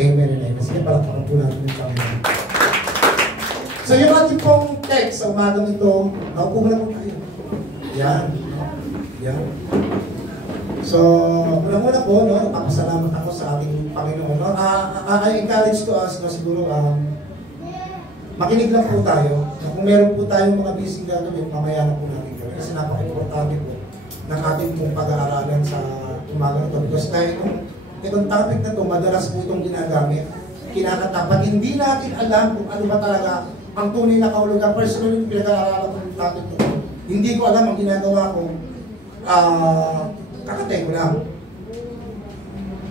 Amen and amen. Sige, palakpakan po natin yung Panginoon. So yung ating pong text sa umagang ito, naupo mo na po tayo. Yan. Yan. So, muna po, no, napapasalamat ako sa ating Panginoon. No? I encourage to us, no, siguro, makinig lang po tayo. Kung meron po tayong mga busy gagawin, mamaya na po natin gawin. Kasi napaka-importante po ng ating pong pag-aaralan sa umaga na ito. Because tayo, itong topic na ito, madalas po itong ginagamit. Kinakatapat, hindi natin alam kung ano ba talaga ang tunay na kahulugan. Personally, pinag-aaralan ko yung topic na ito. Hindi ko alam ang ginagawa ko. Kakatay ko lang.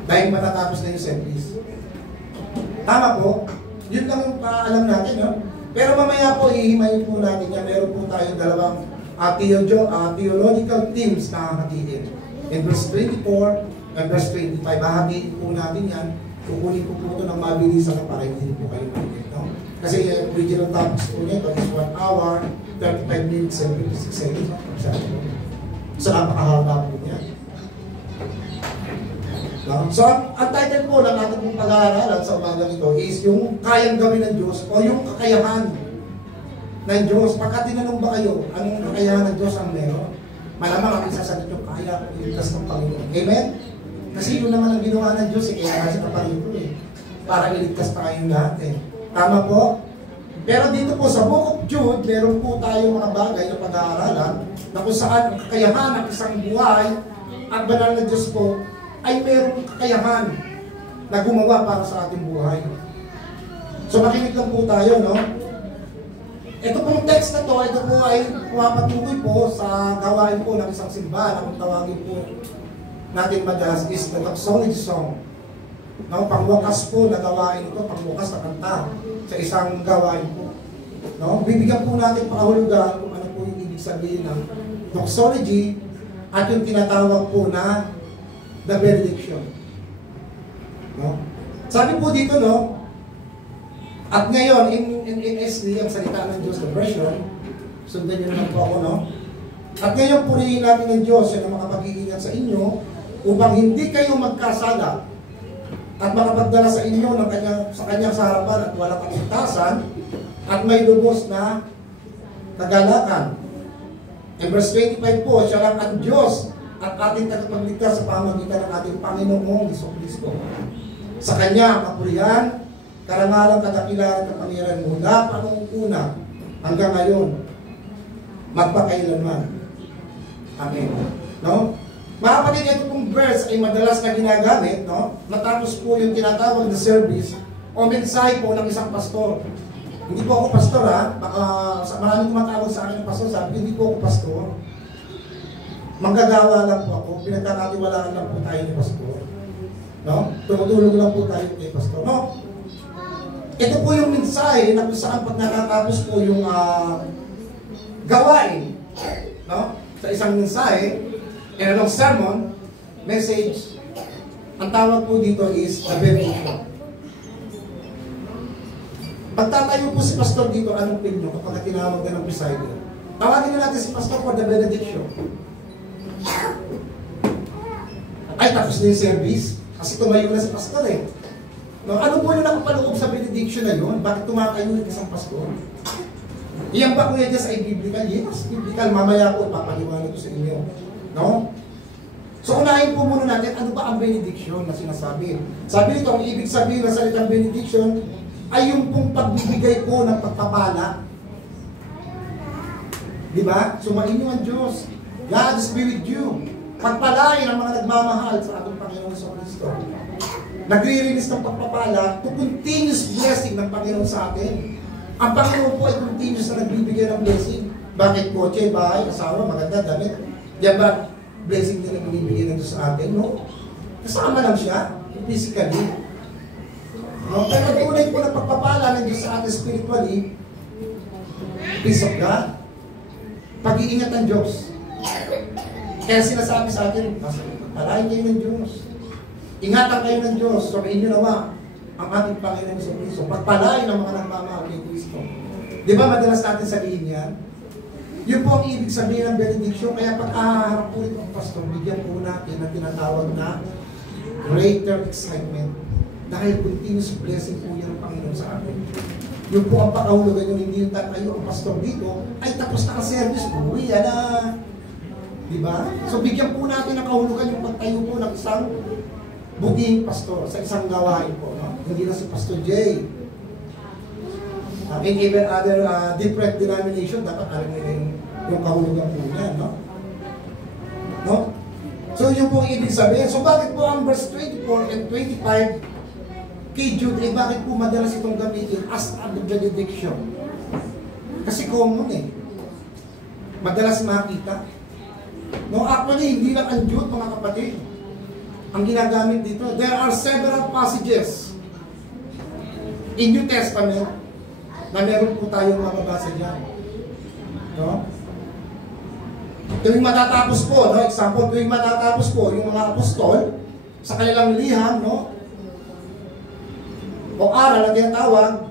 Dahil matatapos na yung service. Tama po. Yun lang yung paalam natin, no? Pero mamaya po, ihimayin po natin yan. Meron po tayong dalawang theological themes na hahatiin. In verse 24 and verse 25, hahatiin po natin yan. Kukunin po po ito ng mabilisan na para hindi po kayo maligid, no? Kasi original topics po niya, is 1 hour, 35 minutes, and 56 seconds. So, napakahaba po niya. No? So, ang title po ng ating pong pag-aaralan sa umagang ito is yung kayang gawin ng Diyos o yung kakayahan ng Diyos. Pagka tinanong ba kayo, anong kakayahan ng Diyos ang meron? Malamang ang isasagot yung kaya kung iligtas ng Panginoon. Amen? Kasi yun naman ang ginawa ng Diyos, kaya kasi ng Panginoon para iligtas pa kayong lahat Tama po? Pero dito po sa Book of Jude, meron po tayong mga bagay na pag-aaralan na kung saan ang kakayahan ng isang buhay, ang banal na Diyos po, ay mayroong kakayahan na gumawa para sa ating buhay. So makinig lang po tayo, no? Ito pong text na to, ito po ay pumapatuloy po sa gawain po ng isang simbahan, kung tawagin po natin madalas is the doxology song. No? Pangwakas po na gawain ito, pangwakas na kanta sa isang gawain po. No? Bibigyan po natin pakahulugan kung ano po yung ibig sabihin ng doxology at yung tinatawag po na the benediction. No? Sabi po dito, no? At ngayon, in SD, ang salita ng Diyos, the version, sundan nyo naman po ako, no? At ngayon, purihin natin ng Diyos, yan ang makapag-iingat sa inyo, upang hindi kayo magkasala at makapagdala sa inyo ng sa kanyang harapan at walang kaligtasan at may lubos na kagalakan. In verse 25 po, siya lang ang Diyos at ating tagapagligtas sa pamamagitan ng ating Panginoong Jesucristo. Sa Kanya ang kapurihan, karangalan, kadakilaan, kapangyarihan mula pa noong una hanggang ngayon, magpakailanman. Amen. No? Mga kapatid, ito pong verse ay madalas na ginagamit, no? Matapos po yung tinatawag na service o mensahe po ng isang pastor. Hindi po ako pastor, ha? Baka maraming tumatawag sa akin ng pastor, sabi, hindi po ako pastor. Manggagawa lang po ako, pinagkakatiwalaan lang po tayo ni pastor. No? Tumutulong lang po tayo kay pastor. No? Ito po yung mensahe na kung saan pag nakatapos po yung gawain, no? Sa isang mensahe, in anong sermon, message, ang tawag po dito is the benediction. Pagtatayo po si pastor dito, anong pin nyo kapag tinawag na ng presider? Tawagin na natin si pastor for the benediction. Ay, tapos na yung service. Kasi tumayo na si pastor No, ano po yung nakapaloob sa benediction na yun? Bakit tumatayo ng isang pastor? Iyan ba kung yan ay biblical? Yes, biblical. Mamaya po, papaliwanag ko sa inyo. No? So, unahin po muna natin, ano ba ang benediction na sinasabi? Sabi nito, ang ibig sabihin ng salitang benediction ay yung pong pagbibigay po ng pagpapala. Diba? Sumainyo ang Diyos. God is with you. Pagpalain ang mga nagmamahal sa ating Panginoon sa Kristo. Nagre-release ng pagpapala to continuous blessing ng Panginoon sa atin. Ang Panginoon po ay continuous na nagbibigay ng blessing. Bakit kotse, bahay, asawa, maganda, damit? Yan ba blessing din na binibigay ng Diyos sa atin? No? Kasama lang siya, physically. No? Pero tunay po na pagpapala ng Diyos sa atin spiritually, peace of God, pag-iingat ng Diyos. Kaya sinasabi sa atin, palain kayo ng Diyos. Ingatan kayo ng Diyos. Sabihin nyo naman, ang ating Panginoon sa Kristo. Pagpalain ang mga nagmamahal kay Kristo. Di ba madalas natin sabihin yan? Yun po ang ibig sabihin ng benediction. Kaya pag aharap po ito ang pastor, bigyan po natin na tinatawag na greater excitement. Dahil continuous blessing po yan ng Panginoon sa atin. Yung po ang pakahulugan yung hindi yung tayo ang pastor dito, ay tapos na ka-service po, yan na. Diba? So bigyan po natin ng kahulugan yung pagtayo po ng isang buging pastor sa isang gawain po. No? Hindi na si Pastor Jay. In even other different denomination, dapat alam nila yung kahulugan po niya. No? So yun po ang ibig sabihin. So bakit po ang verse 24 and 25 kay Jude, bakit po madalas itong gamitin as a benediction? Kasi common madalas makita. No, actually, hindi lang ang Jude, mga kapatid, ang ginagamit dito. There are several passages in New Testament na meron po tayong mababasa dyan. No? Tuwing matatapos po, no? Example, tuwing matatapos po yung mga apostol sa kanilang liham, no? O aral na tinatawag,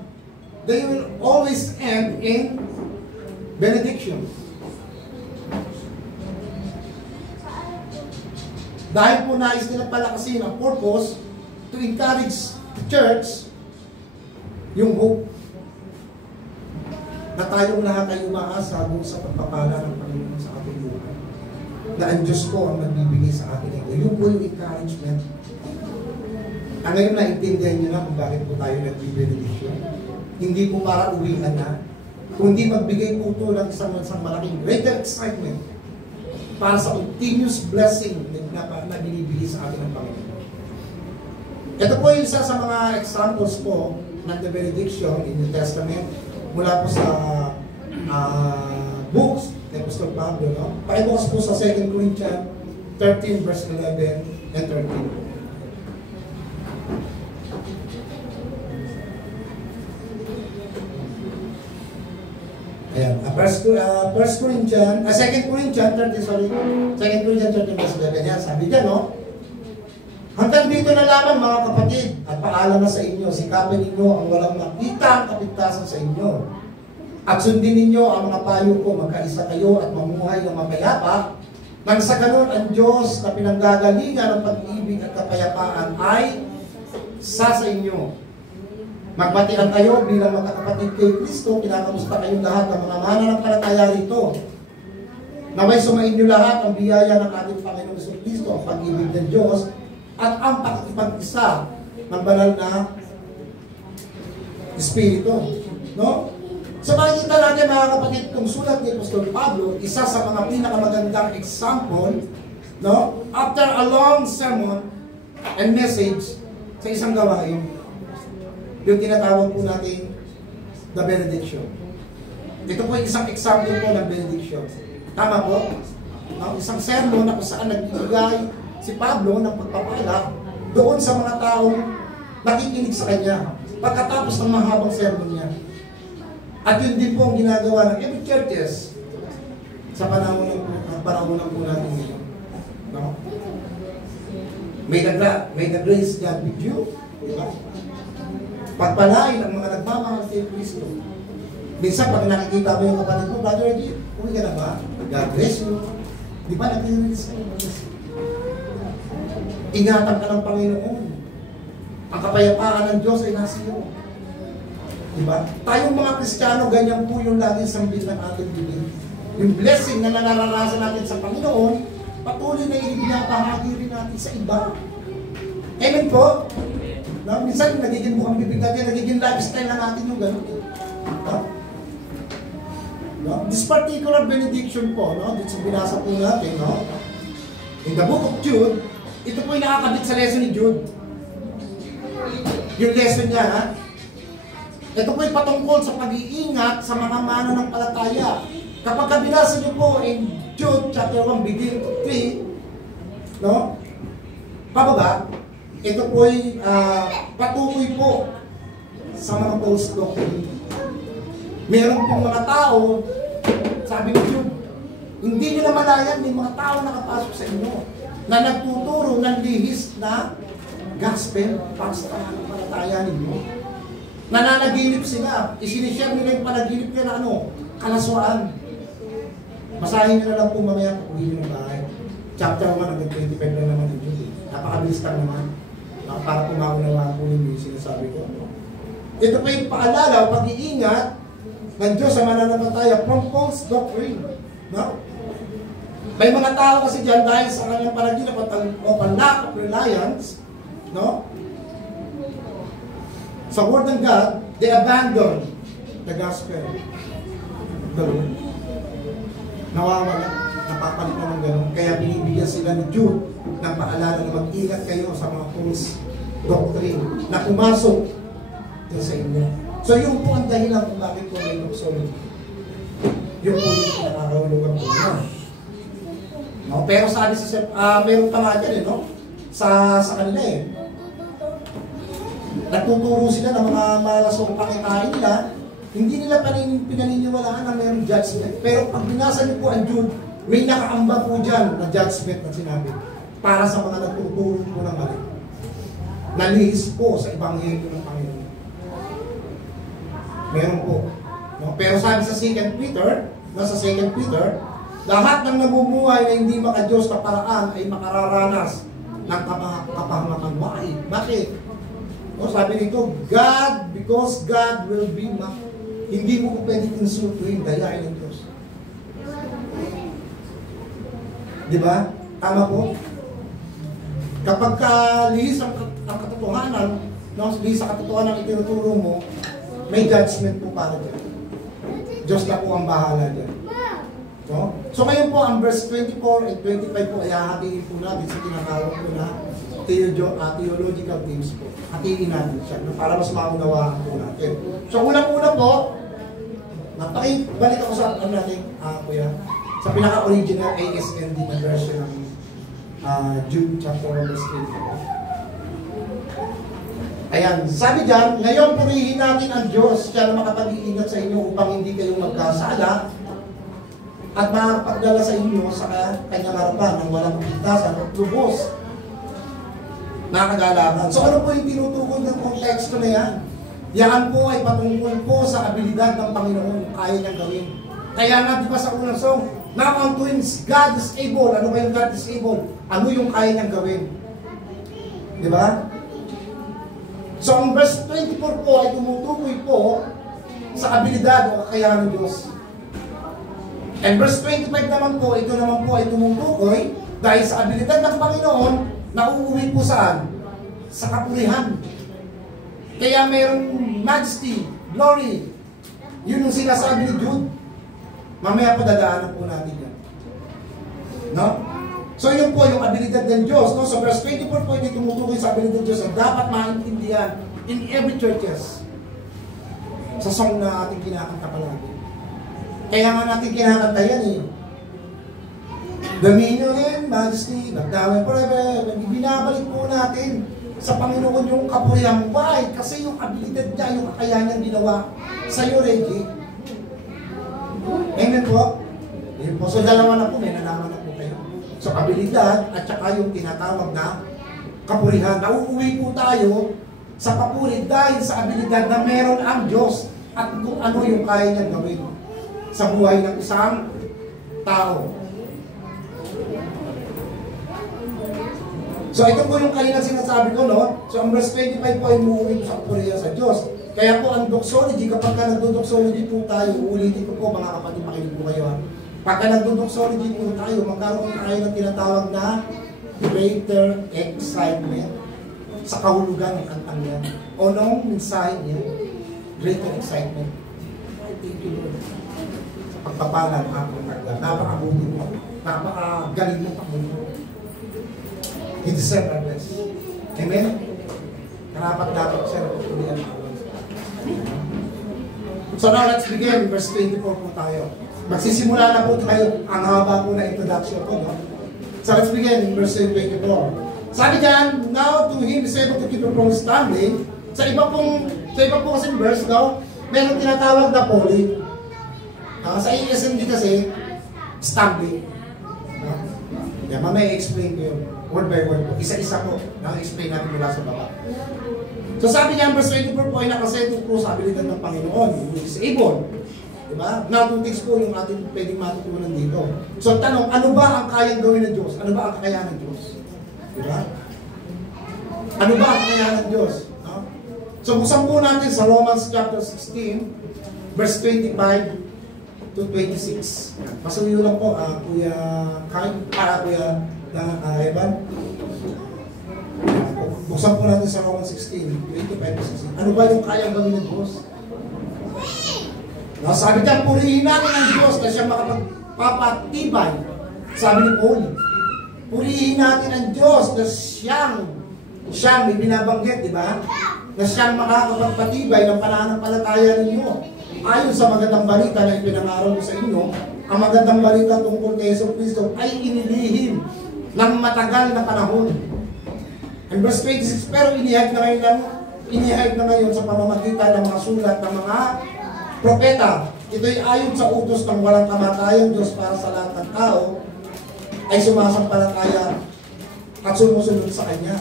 they will always end in benediction. Dahil po nais nila palakasin ang purpose to encourage the church yung hope na tayong lahat ay umaasa sa pagpapala ng Panginoon sa ating buhay. Na ang Diyos po ang magbibigay sa atin ito. Yun po yung encouragement. Ngayon naintindihan nyo na kung bakit po tayo nag-benediction. Hindi po para uwian na, kundi magbigay po ito ng isang malaking greater excitement para sa continuous blessing na binibigay sa atin ng Panginoon. Ito po yung isa sa mga examples po ng the benediction in the Testament mula po sa books ni Apostol Pablo. No? Pakibukas po sa 2 Corinthians 13 verse 11 and 13. Ayan, 2 Corinthians 30, sorry. 2 Corinthians 13 verse 11. Yan, sabi dyan, no? Hanggang dito na lamang mga kapatid, at paalam na sa inyo, sikapin ninyo ang walang makita ang kapigtasan sa inyo. At sundin ninyo ang mga payo ko, magkaisa kayo at mamuhay ng mapayapa, nang sa ganun ang Diyos na pinanggagalingan ng pag-ibig at kapayapaan ay sa inyo. Magbatian kayo bilang magkakapatid kay Kristo, kinakamusta kayong lahat ng mga mananampalataya rito. Naway sumainyo lahat ang biyaya ng ating Panginoong Kristo, ang pag-ibig ng Diyos, at ang pakikipag-isa ng banal na Espiritu. No? So makikita natin mga kapatid, itong sulat ni Apostol Pablo, isa sa mga pinakamagandang example, no? After a long sermon and message sa isang gawain, yung tinatawag po natin the benediction. Ito po yung isang example po ng benediction. Tama po? No? Isang sermon na kung saan nagbibigay si Pablo ng pagpapala doon sa mga taong nakikinig sa kanya pagkatapos ng mahabang sermon niya. At yun din po ang ginagawa ng every churches sa panahon po natin ngayon. No? May the grace God with you. Diba? Pagpalain ang mga nagmamahal kay Kristo. Minsan pag nakikita mo yung kapatid mo, Brother Eddie, uwi ka na ba? God bless you. Di ba nag-release ka? Ingatan ka ng Panginoon. Ang kapayapaan ng Diyos ay nasa iyo. Diba? Tayong mga Kristiyano, ganyan po yung laging sambit ng ating bibig. Yung blessing na nararanasan natin sa Panginoon, patuloy na ibinabahagi rin natin sa iba. Amen po? No? Minsan, nagiging bukang bibig natin, nagiging lifestyle na natin yung gano'n. No? This particular benediction po, no? Dito sa binasa po natin, no? In the book of Jude, ito po yung nakakabit sa lesson ni Jude. Yung lesson niya, ha? Ito po yung patungkol sa pag-iingat sa mga mananampalataya. Kapag binasa niyo po in Jude chapter 1, beginning to 3, no? Pababa, ito po yung patuloy po sa mga false doctrine. Meron pong mga tao, sabi ni Jude, hindi nyo na malayan, may mga tao nakapasok sa inyo na nagtuturo ng lihis na gospel para sa pananampalataya ninyo. Nananaginip sila, isinishare nila yung panaginip nila na kalaswaan. Basahin nyo na lang po mamaya kung uwi nyo ng bahay. Chapter 1 hanggang 25 lang naman yung Jude. Napakabilis lang naman. Para kumaunawa po ninyo yung sinasabi ko. Ito pa yung paalala o pag-iingat ng Diyos sa mananampalataya from false doctrine. No? May mga tao kasi dyan dahil sa kanyang panaginip o lack of reliance, no? Sa Word ng God, they abandon the gospel. Ganoon. Nawawala, napapalitan ng ganoon. Kaya binibigyan sila ni Jude ng paalala na mag-ingat kayo sa mga false doctrine na pumasok din sa inyo. So yung po ang dahilan kung bakit po may doxology. Yung po yung pinakakahulugan po na. No? Pero sabi sa meron pa nga dyan no? sa kanila nagtuturo sila ng mga malasong pakitain nila, hindi nila pinaniniwalaan na mayroong judgment. Pero pag binasa niyo po ang Jude, may nakaamba po dyan na judgment na sinabi para sa mga nagtuturo po ng mali. Nalihis po sa Ebanghelyo ng Panginoon. Meron po. No? Pero sabi sa 2 Peter, nasa 2 Peter, lahat ng namumuhay na hindi maka-Diyos na paraan ay makararanas ng kapahamakan. Bakit? O, sabi nito, God, because God will be hindi mo ko pwedeng insultuhin, dayain ng Diyos. Di ba? Tama po? Kapag lihis ang katotohanan, lihis ang katotohanan ang itinuturo mo, may judgment po para dyan. Diyos na po ang bahala dyan. No? So ngayon po, ang verse 24 and 25 po ay hahatiin po natin sa tinatawag po na theological themes po. Hatiin natin siya para mas maunawaan po natin. So unang-una po, balik ako sa natin, kuya, sa pinaka-original ASND na version ng Jude chapter 1 verse 8. Ayan, sabi dyan, ngayon purihin natin ang Diyos, siya na makapag-iingat sa inyo upang hindi kayo magkasala at makapagdala sa inyo sa kanyang harapan ng walang kapintasan at lubos na kagalakan. So ano po yung tinutukoy ng konteksto na yan? Yan po ay patungkol po sa abilidad ng Panginoon, kaya niyang gawin. Kaya nga di ba sa unang song, now unto him God is able. Ano ba yung God is able? Ano yung kaya niyang gawin? Di ba? So ang verse 24 po ay tumutukoy po sa abilidad o kakayahan ng Diyos. And verse 25 naman po, ito naman po ay tumutukoy dahil sa abilidad ng Panginoon na uuwi po saan? Sa kapurihan. Kaya mayroong majesty, glory. Yun yung sinasabi ni Jude. Mamaya po dadaanan po natin yan. No? So yun po yung abilidad ng Diyos. No? So verse 24 po yung tumutukoy sa abilidad ng Diyos na dapat maintindihan in every churches. Sa song na ating kinakanta palagi. Kaya nga natin kinakanta yan eh. Dominion and majesty, magdamay forever. Binabalik po natin sa Panginoon yung kapurihan. Why? Kasi yung abilidad niya, yung kakayahan niyang ginawa sa'yo, Reggie. Amen po? Amen po. So dalawa na po, may nalaman na po kayo. So abilidad at saka yung tinatawag na kapurihan. Nauuwi po tayo sa papuri dahil sa abilidad na meron ang Diyos at kung ano yung kaya niyang gawin sa buhay ng isang tao. So ito po yung kanina sinasabi ko, no? So ang verse 25 po ay umuwi sa kapurihan sa Diyos. Kaya po ang doxology, kapag ka nagdo-doxology po tayo, uulitin ko po mga kapatid, makinig po kayo ha. Pagka nagdo-doxology po tayo, magkaroon tayo ng tinatawag na greater excitement sa kahulugan ng kantang yan. O nung mensahe niya, greater excitement. Thank you, Lord. Sa pagpapalan, napakabuti mo, napakagaling mo Panginoon. You deserve our best. Amen? Karapat dapat siya na pagpulihan. So now let's begin. Verse 24 po tayo. Magsisimula na po tayo. Ang haba po na introduction po. No? So let's begin in verse 24. Sabi dyan, now to him is able to keep you from stumbling. Sa iba pong kasi verse, no? Meron tinatawag na falling. Sa ESMD kasi, stumbling. No? Yeah, mamaya explain ko yun. Word by word po. Isa-isa po. Naka-explain natin mula sa baba. So sabi niya, verse 24 po ay nakasettle po sa abilidad ng Panginoon. Who is able. Diba? Now, two things po yung ating pwedeng matutunan dito. So tanong, ano ba ang kayang gawin ng Diyos? Ano ba ang kakayahan ng Diyos? Diba? Ano ba ang kakayahan ng Diyos? So, buksan po natin sa Romans chapter 16, verse 25 to 26. Pasuyo lang po, Kuya Kai, Kuya Evan. Buksan po natin sa Romans 16, 25 to 26. Ano ba yung kayang gawin ng Diyos? Sabi niya, purihin natin ang Diyos na siya makapagpapatibay. Sabi ni Paul, purihin natin ang Diyos na siyang may binabanggit, di ba? Na siyang makakapagpatibay ng pananampalataya ninyo. Ayon sa magandang balita na ipinangaraw ko sa inyo, ang magandang balita tungkol kay Yesu Cristo ay inilihim ng matagal na panahon. And verse 26, pero inihayag na ngayon sa pamamagitan ng mga sulat ng mga propeta. Ito'y ayon sa utos ng walang kamatayan Diyos para sa lahat ng tao ay sumasampalataya at sumusunod sa Kanya.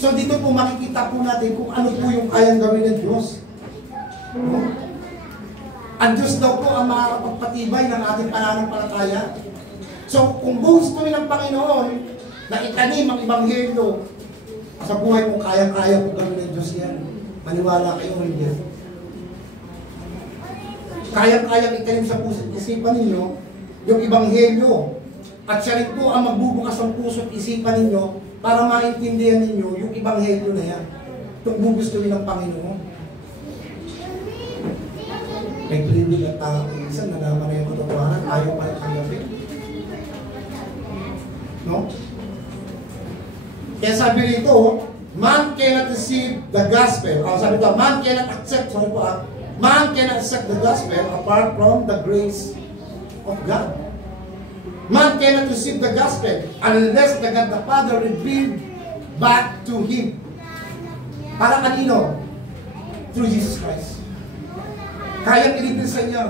So dito po makikita po natin kung ano po yung kayang gawin ng Diyos. Ang Diyos daw po ang makakapagpatibay ng ating pananampalataya. So kung gustuin ng Panginoon na itanim ang Ebanghelyo sa buhay mo, kayang-kaya po gawin ng Diyos yan. Maniwala kayo hindi. Kayang-kayang itanim sa puso't isipan ninyo yung Ebanghelyo. At siya rin po ang magbubukas ng puso't isipan ninyo para maintindihan ninyo yung Ebanghelyo na yan. Itong gugustuhin ng Panginoon. May privilege at tao. Minsan nalaman na yung katotohanan, ayaw pa rin tanggapin. No? Kaya sabi rito, man cannot receive the gospel. Sabi ito, man cannot accept, man cannot accept the gospel apart from the grace of God. Man cannot receive the gospel unless the God the Father revealed back to him. Para kanino? Through Jesus Christ. Kaya i-reveal sa inyo.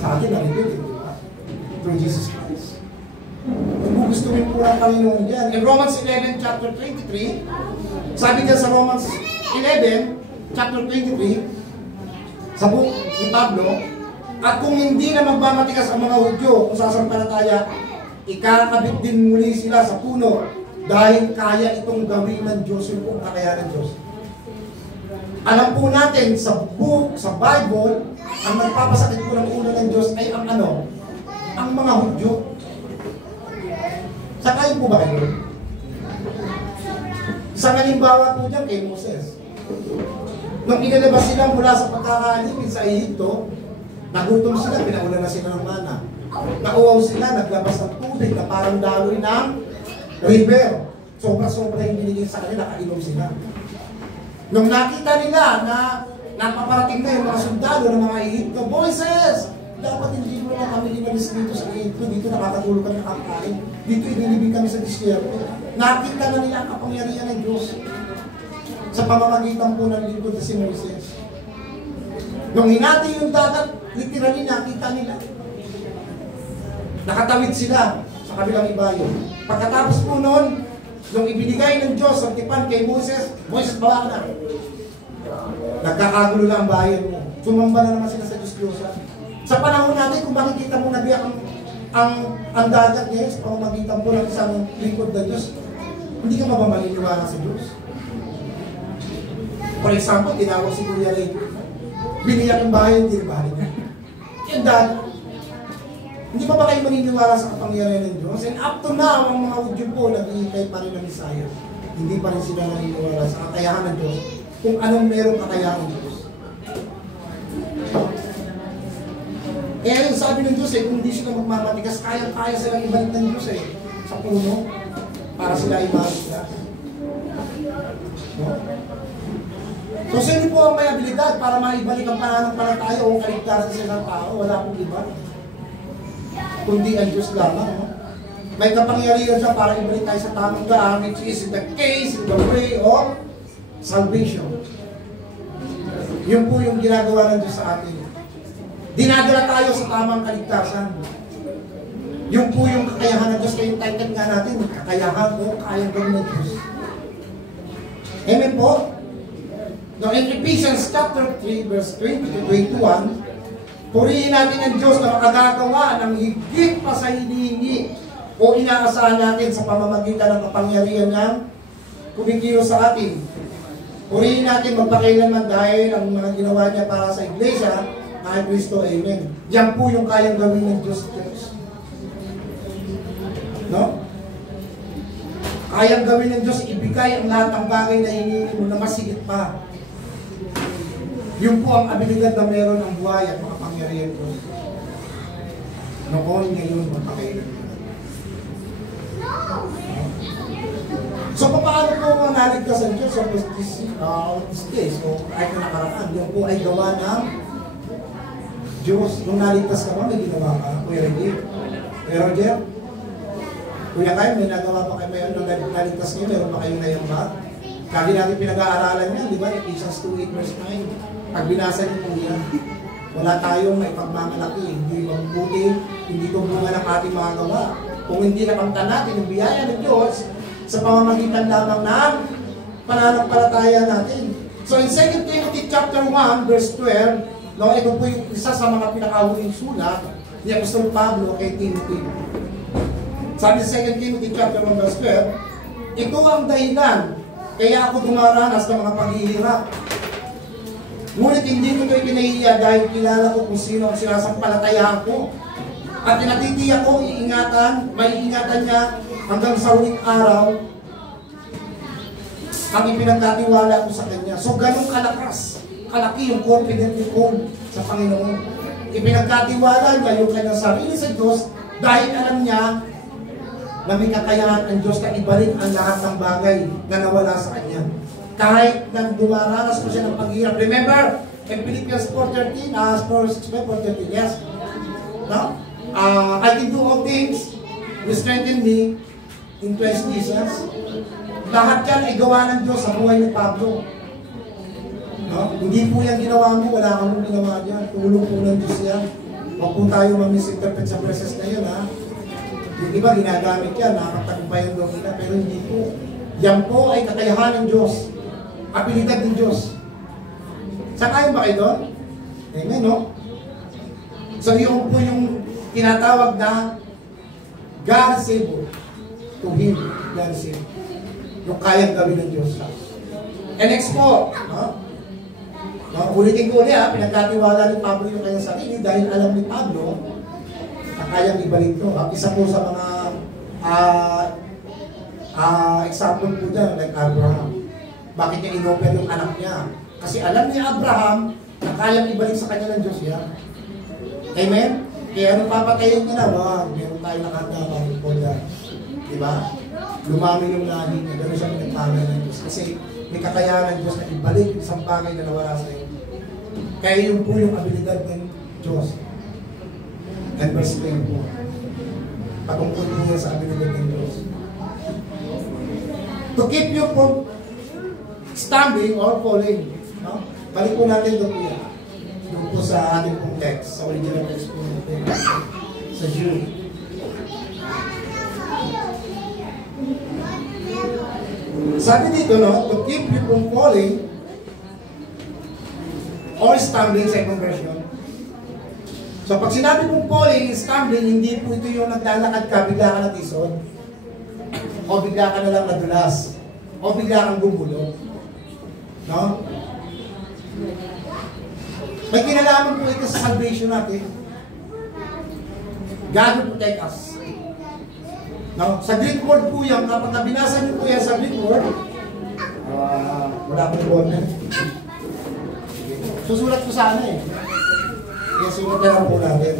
Sa atin na-reveal, di ba? Through Jesus Christ. Kung gusto rin po ng Panginoon yan. In Romans 11, chapter 23, sabi niya sa Romans 11, chapter 23, sa book ni Pablo, at kung hindi na magmamatigas ang mga Hudyo kung sasampalataya, ikakabit din muli sila sa puno dahil kaya itong gawin ng Diyos yung kakayahan ng Diyos. Alam po natin sa book, sa Bible, ang nagpapasakit po ng ulo ng Diyos ay ang ano? Ang mga Hudyo. Sakayin po ba kayo? Isang halimbawa po dyan kay Moses. Nung inilabas sila mula sa pagkakalimid sa Ehipto, nagutom sila, pinaulan na sila ng mana. Nauwaw sila, naglabas ng tubig na parang daloy ng river. Sobra-sobra yung binigay sa kanila, nakainom sila. Nung nakita nila na napaparating na yung mga sundalo ng mga Ehipto, Moises, dapat hindi mo na kami linalis dito sa Ehipto, dito nakakatulog kami nakakain, dito inilibig kami sa disyerto. Nakita na nila ang kapangyarihan ng Diyos sa pamamagitan po ng lingkod na si Moises. Nung hinati yung dagat, literally nakita nila. Nakatawid sila sa kabilang ibayo. Pagkatapos po noon, nung ibinigay ng Diyos ang tipan kay Moses, Moises, bawa na. Nagkakagulo na ang bayan mo. Sumamba na naman sila sa Diyos-Diyosa. Sa panahon natin, kung makikita mo nabiyak ang dagat ngayon sa pamamagitan po ng isang lingkod na Diyos, hindi ka mabamaliniwala sa Diyos. For example, tinawag si Kuya Ray. Biniyak yung bahay, hindi rin niya. And that, hindi pa ba kayo maniniwala sa kapangyarihan ng Diyos? And up to now, ang mga Hudyo po, naghihintay pa rin ng Messiah. Hindi pa rin sila naniniwala sa kakayahan ng Diyos kung anong merong kakayahan ng Diyos. Kaya yung sabi ng Diyos kung hindi sila magmamatigas, kaya silang ibalik ng Diyos sa puno para sila ibalik sila. No? So, sino po ang may abilidad para maibalik ang pananampalataya o kaligtasan sa isang tao? Wala pong iba. Kundi ang Diyos lamang. No? May kapangyarihan siya para ibalik tayo sa tamang daan, which is in the case, in the way of salvation. Yun po yung ginagawa ng Diyos sa atin. Dinadala tayo sa tamang kaligtasan. Yun po yung kakayahan ng Diyos. Kaya yung title nga natin, kakayahan o kayang gawin ng Diyos. Amen po? Now, in Ephesians chapter 3, verse 20 to 21, purihin natin ang Diyos na makagagawa ng higit pa sa hinihingi o inaasahan natin sa pamamagitan ng kapangyarihan niyang kumikilos sa atin. Purihin natin magpakailanman dahil ang mga ginawa niya para sa iglesia ay Kristo. Amen. Yan po yung kayang gawin ng Diyos. No? Kayang gawin ng Diyos, ibigay ang lahat ng bagay na hinihingi mo na masigit pa. Yun po ang abilidad na meron ng buhay at makapangyarihan ko. Noon, ngayon, magpakailanman. So, paano po naligtas ang Diyos of this case? So, kahit na nakaraan, yan po ay gawa ng Diyos. Nung naligtas ka ba, may ginawa ka? Kuya Reggie? Kuya Roger? Kuya Kyle, may nagawa pa kayo ngayon nung naligtas niyo? Meron ba kayong ngayon ba? Lagi natin pinag-aaralan yan, di ba? Ephesians 2:8 verse 9. Pag binasa niyo po yan, wala tayong may pagmamalaki, hindi mabuti, hindi ko bunga ng ating mga gawa. Kung hindi nakamtan natin ang biyaya ng Diyos, sa pamamagitan lamang ng pananampalataya natin. So in 2 Timothy chapter 1 verse 12, no, ito po yung isa sa mga pinakahuling sulat ni Apostol Pablo kay Timothy. Sabi sa 2 Timothy chapter 1 verse 12, ito ang dahilan kaya ako dumaranas ng mga paghihirap. Ngunit hindi ko ito ipinahiya dahil kilala ko kung sino ang sinasampalatayaan ko. At tinatitiyak ko, maiingatan niya hanggang sa huling araw ang ipinagkatiwala ko sa kanya. So ganun kalaki yung confidence ko sa Panginoon. Ipinagkatiwala niya yung kanyang sarili sa Diyos dahil alam niya na may kakayahan ang Diyos na ibalik ang lahat ng bagay na nawala sa kanya. Kahit nang dumaranas ko siya ng paghihirap. Remember, in Philippians 4:13, 4:13, yes? No? I can do all things who strengthen me in Christ Jesus. Lahat yan ay gawa ng Diyos sa buhay ni Pablo. No? Hindi po yan ginawa mo, wala kang ginawa niya. Tulong po ng Diyos yan. Huwag po tayo mamisinterpret sa verses na yun, ha? Yung iba ginagamit yan, nakakatagumpayan daw nila, pero hindi po. Yan po ay kakayahan ng Diyos. Abilidad ng Diyos. Sakayin ba kayo doon? Amen, no? So yun po yung tinatawag na God is able to heal. God is able. Yung kayang gawin ng Diyos. And next po, ulitin ko ulit, pinagkatiwala ni Pablo yung kanyang sarili dahil alam ni Pablo na kayang ibalik ito. Isa po sa mga example po dyan, like Abraham. Bakit niya inoffer yung anak niya? Kasi alam ni Abraham na kayang ibalik sa kanya ng Diyos yan. Amen? Kaya nung papatayin niya na, meron tayo nakatama po dyan. Diba? Lumami yung lahi niya, gano'n siya pinagpangay ng Diyos. Kasi may kakayahan ng Diyos na ibalik isang bagay na nawala sa iyo. Kaya yun po yung abilidad ng Diyos. And verse 10 po. Patungkol po niya sa abilidad ng Diyos. To keep you from stumbling or falling. No? Balik po natin doon po yan. Doon po sa ating pong text. Sa original text po natin. Sa Jude. Sabi dito, no, to keep you from falling or stumbling sa conversion. So pag sinabi mong falling, stumbling, hindi po ito yung naglalakad ka, bigla ka natisod. O bigla ka na lang nadulas. O bigla kang gumulo. No? May kinalaman po ito sa salvation natin. God will protect us. No? Sa Greek word po yan, kapag nabinasa niyo po yan sa Greek word, wala akong word na. Susulat ko sana eh. Kaya sulat na lang po natin.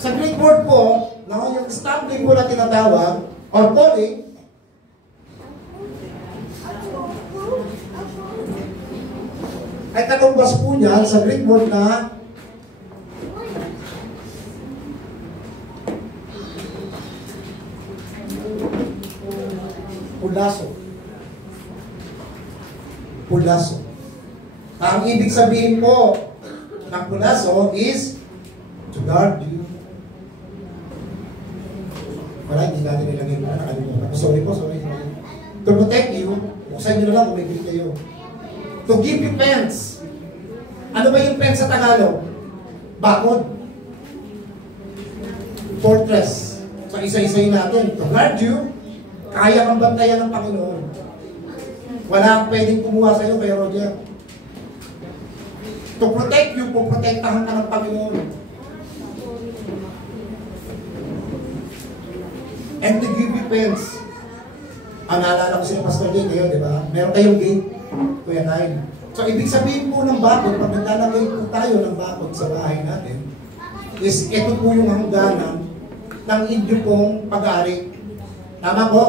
Sa Greek word po, no, yung stumbling po na tinatawag, or falling, ay katumbas po niya sa Greek word na pulaso. Pulaso. Ang ibig sabihin po ng pulaso is to guard you. Wala, hindi natin nilagay mo. Nakalimutan ko. Sorry. To protect you, buksan nyo na lang kung may bili kayo. To give you fence. Ano ba yung fence sa Tagalog? Bakod. Fortress. So isa-isayin natin. To guard you, Kaya kang bantayan ng Panginoon. Wala kang pwedeng kumuha sa'yo, Kuya Roger. To protect you, puprotektahan ka ng Panginoon. And to give you pence. Ang naalala ko si Pastor Jay kayo, di ba? Meron kayong gate, Kuya Kyle. So, ibig sabihin po ng bakod, pag naglalagay po tayo ng bakod sa bahay natin, is ito po yung hangganan ng inyo pong pag-aari. Tama po?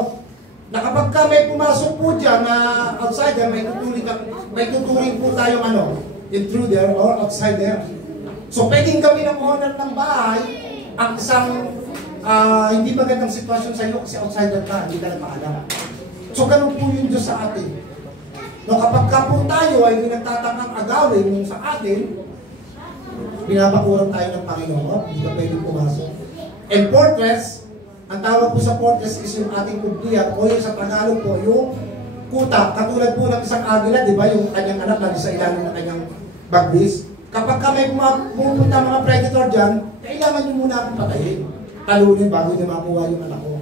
Na kapag ka may pumasok po dyan na outsider, may tuturing po tayong intruder or outsider. So, pwedeng gawin ng owner ng bahay ang isang hindi magandang sitwasyon sa iyo kasi outsider ka, hindi ka nagpaalam. So, ganun po yun Diyos sa atin. No, kapag ka po tayo ay pinagtatakang agawin yung sa atin, binabakuran tayo ng Panginoon, hindi ka pwedeng pumasok. And fortress, ang tawag po sa fortress is yung ating kublihan, o yung sa Tagalog po, yung kuta. Katulad po ng isang agila, di ba, yung kanyang anak lagi sa ilalim ng kanyang bagbis. Kapag ka may pumunta mga predator dyan, kailangan nyo muna akong patayin. Talunin bago nyo makuha yung anak ko.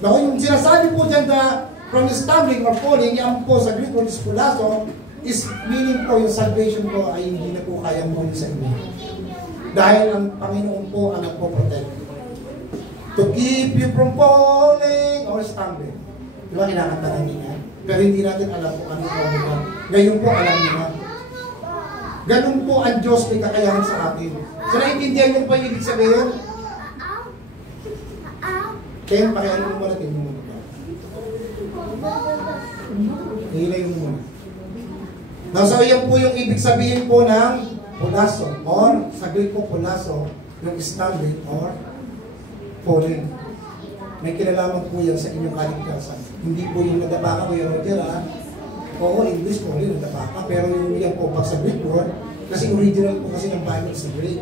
Now, yung sinasabi po dyan na from stumbling or falling, yan po sa Greek word is pulaso, is meaning po yung salvation po ay hindi na po kayang muli sa inyo. Dahil ang Panginoon po ang nagpo-protect. To keep you from falling or stumbling. Di ba kinakanta natin yan? Pero hindi natin alam kung ano po ito. Ngayon po alam niyo na. Ganun po ang Diyos may kakayahan sa atin. So naiintindihan niyo pa yung ibig sabihin? Kaya pakialam mo muna, tingin mo muna. Hilay mo muna. Now, so yan po yung ibig sabihin po ng pulaso or sa Greek po pulaso, yung stumbling or falling. May kinalaman po yan sa inyong kaligtasan. Hindi po yung nadapa ka, Kuya Roger, ha? Oo, English po rin, nadapa ka. Pero yung yan po pag sa Greek word, kasi original po kasi ng Bible sa Greek.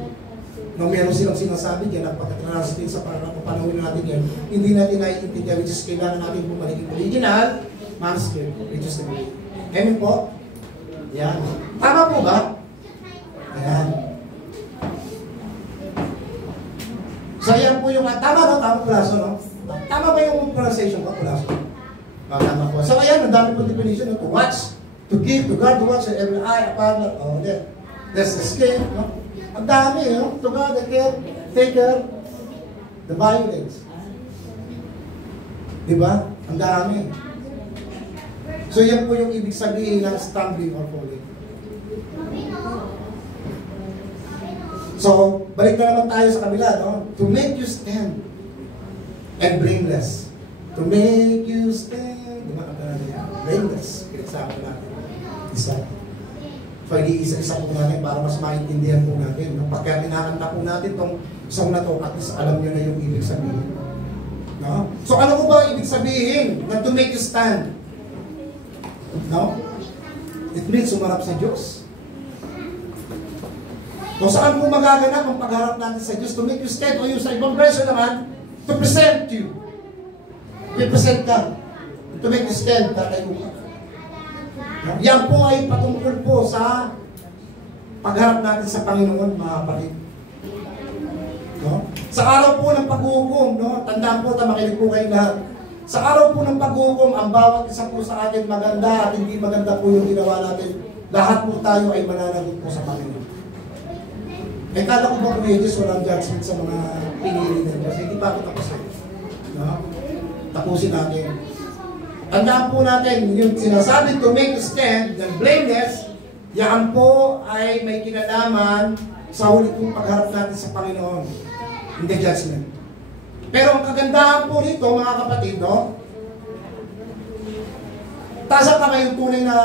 Nung meron silang sinasabi dyan, at pagka-translate sa panahon natin yan, hindi natin naiintindihan, which is kailangan natin bumalik yung original manuscript, which is the Greek. Amen po? Yan. Tama po ba? Yan. So yan po yung, tama no? Tama pulaso, no? Tama ba yung pronunciation ko, pulaso? Tama po. So ayan, ang dami po definition, no? To watch, to give, to guard, to watch, and every eye upon, there's the skin, no? Ang dami, no? To guard, the care, take care, the violence. Diba? Ang dami. So yan po yung ibig sabihin ng stumbling or falling. So, balik na naman tayo sa kabila, no? To make you stand and blameless. To make you stand, diba? Blameless. Kinasama natin. Isa. So, isa-isa po natin para mas maintindihan po natin. No? Pagka kinakanta po natin itong song na to, at least alam nyo na yung ibig sabihin. No? So, ano po ba ibig sabihin na to make you stand? No? It means sumarap sa Diyos. Kung saan po magaganap ang pagharap natin sa Diyos, to make you stand, o yung sa ibang version naman, to present you. I-present ka. To make you stand, tatay mo ka. Yan po ay patungkol po sa pagharap natin sa Panginoon, mga kapatid. No? Sa araw po ng paghuhukom, no? Tandaan po, makinig po kayo lahat. Sa araw po ng paghuhukom, ang bawat isa po sa atin maganda at hindi maganda po yung ginawa natin. Lahat po tayo ay mananagot po sa Panginoon. Eh, kala ko ba kung Diyos walang judgment sa mga pinili ng Diyos? Hindi pa ako tapos eh. No? Tapusin natin. Tandaan po natin, yung sinasabi to make a stand, the blameless, yan po ay may kinalaman sa huli kong pagharap natin sa Panginoon. Hindi judgment. Pero ang kagandahan po rito, mga kapatid, no? Taas ang kamay yung tunay na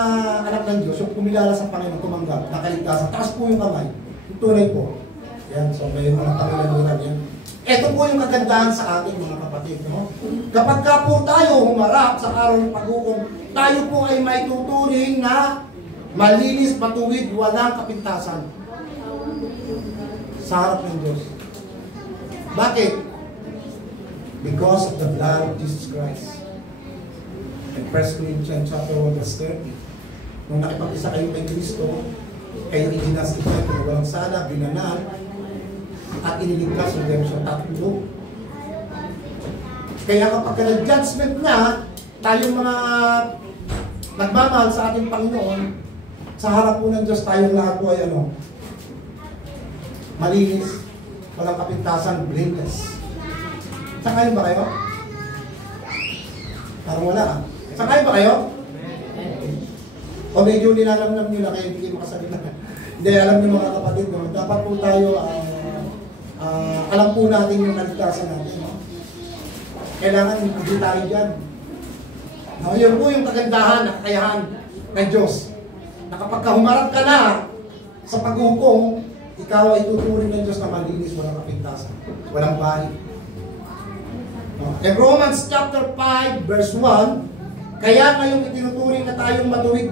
anak ng Diyos, yung kumilala sa Panginoon, tumanggap, nakaligtasan. Taas po yung kamay. Yung tunay po. Yan, so may mga pangilalunan yan. Ito po yung kagandahan sa ating mga kapatid, no? Kapag ka po tayo humarap sa araw ng paghukom, tayo po ay may tuturing na malinis, matuwid, walang kapintasan sa harap ng Diyos. Bakit? Because of the blood of Jesus Christ. In 1 Corinthians chapter 1 verse 30, nung nakipag-isa kayo kay Kristo, kayo i-justify kung walang sana, binanal, at iniligtas yung redemption, tatlo. Kaya kapag nag-judgment na, tayong mga nagmamahal sa ating Panginoon, sa harap po ng Diyos tayong lahat po ay ano? Malinis, walang kapintasan, blameless. Sakayin ba kayo? Parang wala ah. Sakayin ba kayo? O medyo nilalamnam nyo na kayo, hindi makasalita. Hindi, alam niyo mga kapatid, no? Dapat po tayo, alam po natin yung kaligtasan natin. No? Kailangan hindi tayo dyan. No, yun po yung kagandahan, kakayahan ng Diyos. Na kapag humarap ka na sa paghukom, ikaw ay tuturing ng Diyos na malinis, walang kapintasan, walang bahay. No? In Romans chapter 5, verse 1, kaya ngayong itinuturing na tayong matuwid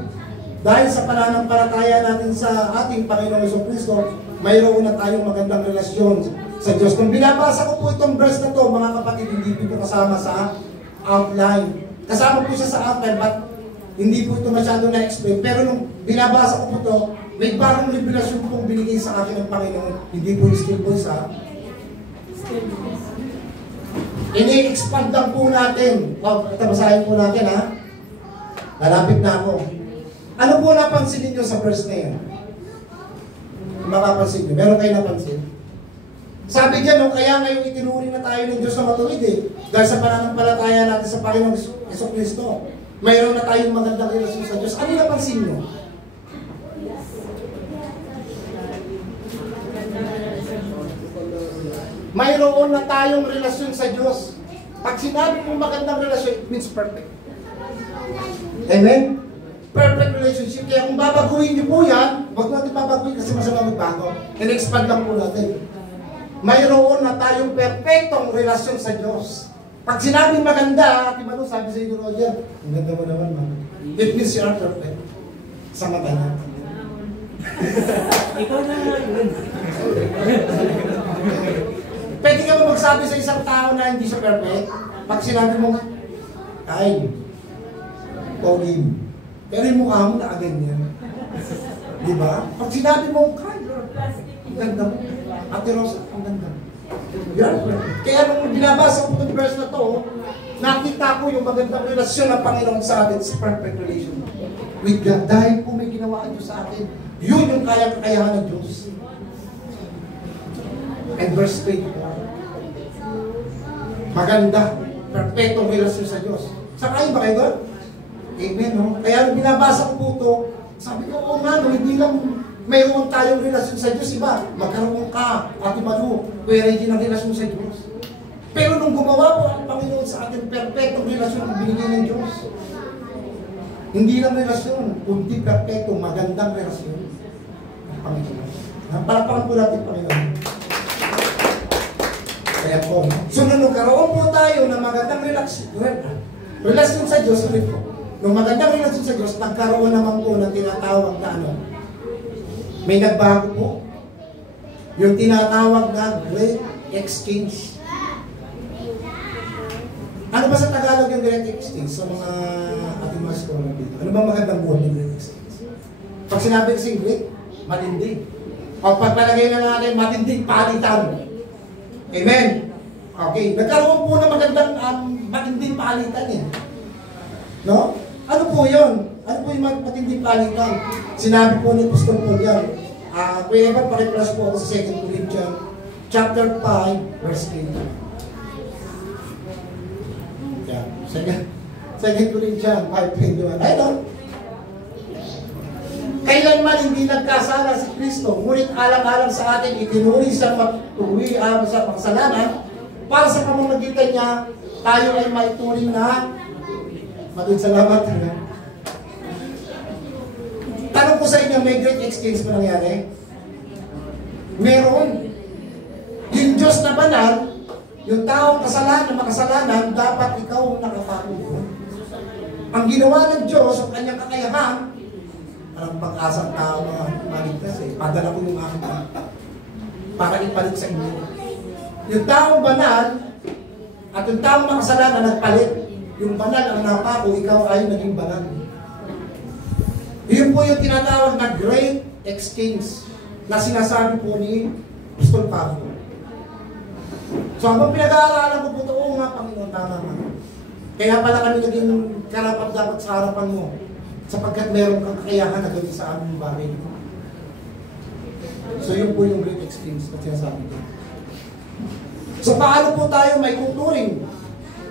dahil sa pananampalataya natin sa ating Panginoong Jesucristo, mayroon na tayong magandang relasyon sa Diyos. Kung binabasa ko po itong verse na to, mga kapatid, hindi po kasama sa outline. Kasama po siya sa outline, but hindi po ito masyado na-explain. Pero nung binabasa ko po ito, may bagong revelasyon pong binigay sa akin ng Panginoon. Hindi po yung skill po sa ini-expand lang po natin. Ito, basahin po natin ha. Lalapit na ako. Ano po napansin niyo sa verse na yan? Makapansin niyo. Meron kayo napansin? Sabi dyan, no, kaya ngayon itinuring na tayo ng Diyos na matuwid eh. Dahil sa pananampalataya natin sa Panginoong Jesucristo, mayroon na tayong magandang relasyon sa Diyos. Ano napansin niyo? Mayroon na tayong relasyon sa Diyos. Pag sinabi mong magandang relasyon, it means perfect. Amen? Perfect relationship. Kaya kung babaguhin niyo po yan, huwag natin babaguhin kasi masama magbago. In-expand lang po natin. Mayroon na tayong perfectong relasyon sa Diyos. Pag sinabing maganda, Ate Manu, sabi sa inyo, Roger, ang ganda mo naman, man. It means you are perfect. Sa mata niya. Ikaw na nga yun. Pwede ka ba magsabi sa isang tao na hindi siya perfect? Pag sinabi mo, ay, Pauline, pero yung mukha mo nakaganyan. Di ba? Pag sinabi mo, ay, ang ganda mo. Ate Rosa, ang ganda. Yan. Kaya nung binabasa ko itong verse na to, nakita ko yung magandang relasyon ng Panginoon sa atin sa perfect relation with God. Dahil po may ginawa Diyos sa atin, yun yung kaya-kakayahan ng Diyos. And verse 24, maganda, perfectong relasyon sa Diyos. Sakayin ba kayo doon? Amen, no? Kaya nung binabasa ko po ito, sabi ko, oo nga, no, hindi lang mayroon tayong relasyon sa Diyos, iba, magkaroon ka, Ate Manu, pwede din ang relasyon sa Diyos. Pero nung gumawa po ang Panginoon sa atin, perfectong relasyon ang binigay ng Diyos. Hindi lang relasyon, kundi perfectong, magandang relasyon ang Panginoon. Palapakan po natin, Panginoon. Kaya po, so nung karoon po tayo ng magandang relasyon sa Diyos, ulit po. Nung magandang relasyon sa Diyos, nagkaroon naman po ng tinatawag na ano, may nagbago po. Yung tinatawag na great exchange. Ano ba sa Tagalog yung great exchange? Sa mga ating mga scholar dito. Ano ba magandang buwan ng great exchange? Pag sinabi kasing great, matindi. O pagpalagay na natin, matinding palitan. Amen? Okay. Nagkaroon po ng magandang matinding palitan eh. No? Ano po yun? Ano po yung matinding palitan? Sinabi po ni Pastor Paul yan. Kuya Evan, pakiplas po ako sa 2 Corinthians chapter 5, verse 8. Yeah. 2 Corinthians 5:21. Ay, no? Kailanman hindi nagkasala si Kristo, ngunit alang-alang sa atin, itinuri siya matuwi sa pangsalanan, para sa pamamagitan niya, tayo ay maituring na salamat. Tanong ko sa inyo, may great exchange pa nangyari? Meron. Yung Diyos na banal, yung taong makasalanan, dapat ikaw ang nakapagod. Ang ginawa ng Diyos, ang kanyang kakayahan, parang pag-asang tao mga maligtas eh. Padala ko yung aking para ipalit sa inyo. Yung taong banal, at yung taong makasalanan, nagpalit. Yung banal ang napako, ikaw ay naging banal. Yun po yung tinatawag na great exchange na sinasabi po ni Apostol Pablo. So habang pinag-aaralan ko po ito, oo nga Panginoon, tama nga. Kaya pala kami naging karapat dapat sa harapan mo, sapagkat meron kang kakayahan na gawin sa aming bagay. So yun po yung great experience na sinasabi ko. So paano po tayo may tuturing?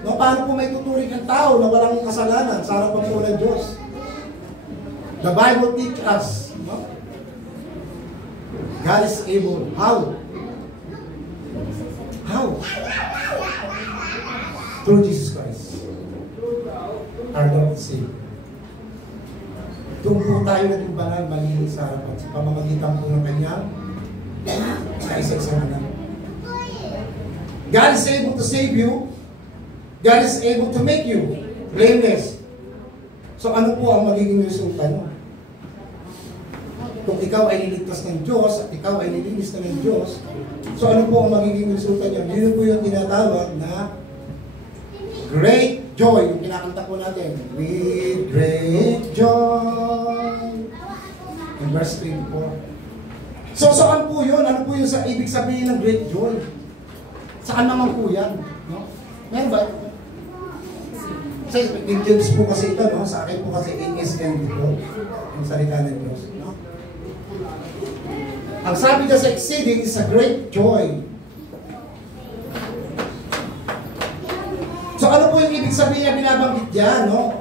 No, paano po may tuturing ang tao na walang kasalanan sa harapan po ng Diyos? The Bible teaches us, no? God is able. How? How? Through Jesus Christ, our Lord and Savior. Doon po tayo naging banal, malinis sa harapan sa pamamagitan po ng kanyang kaisa-isang anak. God is able to save you. God is able to make you blameless. So ano po ang magiging resulta nyo? Kung ikaw ay niligtas ng Diyos at ikaw ay nilinis na ng Diyos, so ano po ang magiging resulta nyo? Yun po yung tinatawag na great joy. Yung kinakanta po natin. With great joy. In verse 3-4. So saan po yun? Ano po yung sa ibig sabihin ng great joy? Saan naman po yan? No? Meron ba? Sa James po kasi ito, no? Sa akin po kasi ASN dito. Yung salita ng Diyos. No? Ang sabi niya sa exceeding is a great joy. So ano po yung ibig sabihin niya binabanggit yan, no?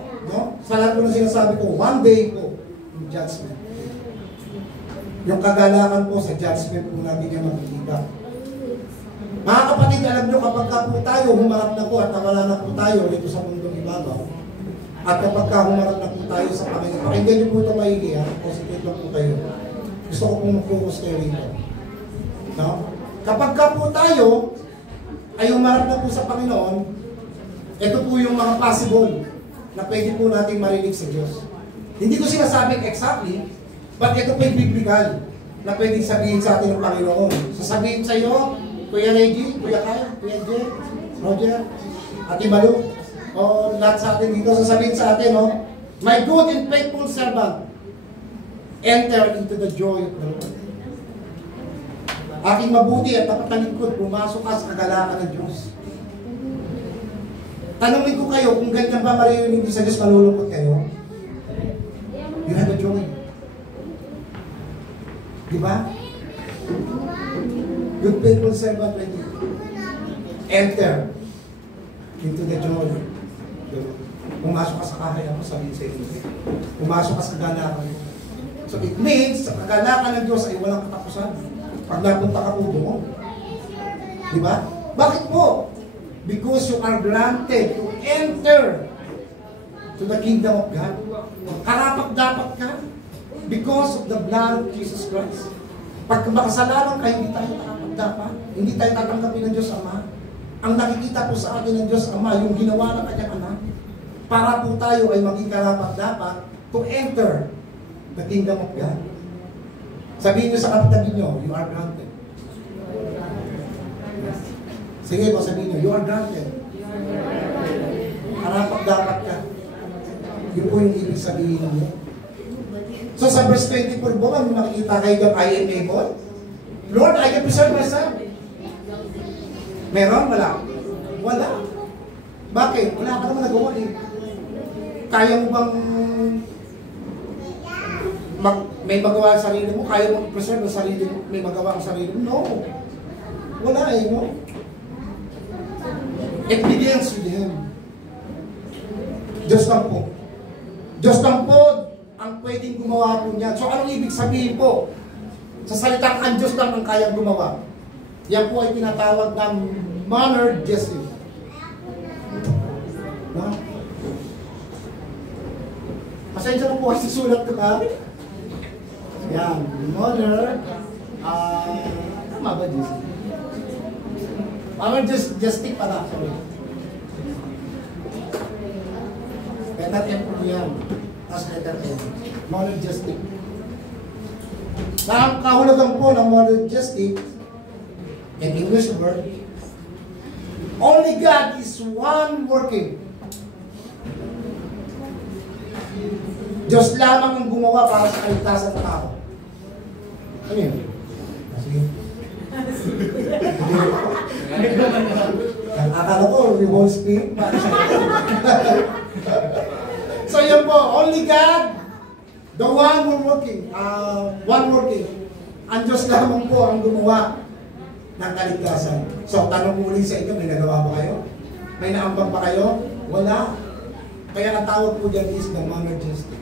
Sa lahat po na sinasabi ko, one day po, yung judgment. Yung kagalakan po sa judgment po natin yung makikita. Mga kapatid, alam nyo, kapag ka po tayo, humarap na po at nawala na po tayo dito sa mundong ibabaw, at kapag ka humarap na po tayo sa Panginoon, pakinggan nyo po ito maigi, ha? Positive lang po kayo. Gusto ko pong mag-focus kayo rito. No? Kapag ka po tayo ay humarap na po sa Panginoon, ito po yung mga possible na pwede po natin marinig sa Diyos. Hindi ko sinasabing exactly, but ito po yung biblical na pwedeng sabihin sa atin ng Panginoon. Sasabihin sa iyo, Kuya Reggie, Kuya Kyle, Kuya Jay, Roger, Ate Malu, o lahat sa atin dito, sasabihin sa atin, no? My good and faithful servant, enter into the joy of the Lord. Aking mabuti at tapat na lingkod, pumasok ka sa kagalakan ng Diyos. Tanungin ko kayo, kung ganyan ba maririnig sa Diyos, malulungkot kayo? You have a joy. Diba? Good faithful servant, when you enter into the joy. Pumasok ka sa kahayaan mo, sabihin sa inyo. Pumasok ka sa kagalakan mo. So it means, sa kagalakan ng Diyos ay walang katapusan. Pag napunta ka po doon. Diba? Bakit po? Because you are granted to enter to the kingdom of God. Karapat-dapat ka because of the blood of Jesus Christ. Pag makasalanan ka, hindi tayo karapat-dapat. Hindi tayo tatanggapin ng Diyos Ama. Ang nakikita po sa atin ng Diyos Ama, yung ginawa ng kanyang anak, para po tayo ay maging karapat-dapat to enter the kingdom of God. Sabihin niyo sa kapatid niyo, you are granted. Sige po, sabihin niyo, you are granted. Karapat-dapat ka. Yun po yung ibig sabihin niyo. So sa verse 24 po, ano makikita kayo ng I am able? Lord, I can preserve myself. Meron? Wala? Wala. Bakit? Wala ka naman nagawa eh. Kaya mo bang may magawa ang sarili mo? Kaya mo i-preserve ang sarili mo? May magawa ang sarili mo? No. Wala eh, no? It begins with Him. Diyos lang po. Diyos lang po ang pwedeng gumawa po niyan. So anong ibig sabihin po? Sa salitang ang Diyos lang ang kayang gumawa. Yan po ay tinatawag ng monergistic. No? Pasensya mo po kasi sulat ko ka. Yan. Tama ba Diyos? Monergistic pala. Sorry. Letter M po yan. Tapos letter M. Monergistic. Ang kahulugan po ng monergistic in English word, only God is one working. Diyos lamang ang gumawa para sa kaligtasan ng tao. Ano yun? Sige. Akala ko, yung Holy Spirit. So yan po, only God, the one who working, ang Diyos lamang po ang gumawa ng kaligtasan. So tanong muli sa inyo, may nagawa ba kayo? May naambag ba kayo? Wala. Kaya ang tawag po dyan is the monergistic.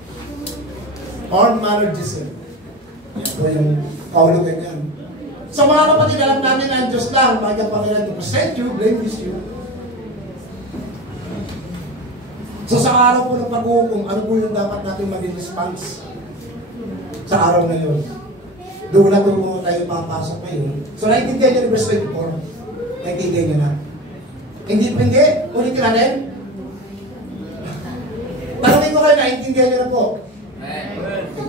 Or monergism. Yan po yung kaulugan yan. So mga kapatid, alam namin ang Diyos lang, bakit ang Panginoon to present you, blameless you. So sa araw po ng pag-uukom, ano po yung dapat natin maging response sa araw na yun? Doon na po tayo makapasok ngayon. So naintindihan niyo ni verse 24? Naintindihan niyo na? Hindi, ulitin natin. Tanungin ko kayo, naintindihan niyo na po?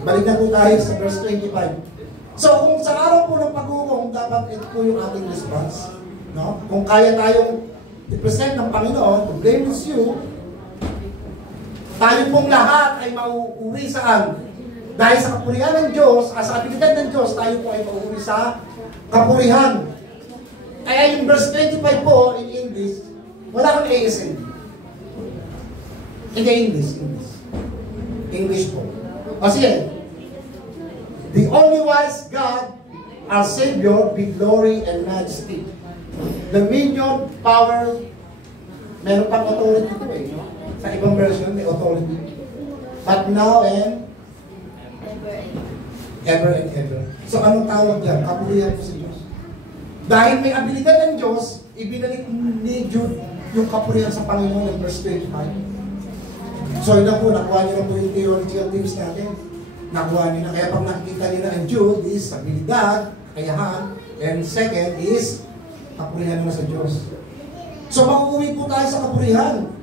Balik na po tayo sa verse 25. So kung sa araw po ng pag-uukom, dapat ito po yung ating response. No? Kung kaya tayong i-present ng Panginoon, to blameless you, tayo pong lahat ay mauuwi saan? Dahil sa kapurihan ng Diyos, sa abilidad ng Diyos, tayo po ay mauuwi sa kapurihan. Kaya yung verse 25 po, in English, wala kang ASND. Hindi English po. O sige, the only wise God, our Savior, be glory and majesty. Dominion, power, meron pang authority ito eh, no? Sa ibang version, may authority. But now and ever and ever. So anong tawag yan? Kapurihan po sa Diyos. Dahil may abilidad ng Diyos, ibinalik ni Jude yung kapurihan sa Panginoon ng verse 25. So yun na po, nakuha niyo na po yung theological themes natin. Nakuha niyo na. Kaya pag nakikita niyo na ang Jude is abilidad, kakayahan, and second is kapurihan na sa Diyos. So makukuwi po tayo sa kapurihan.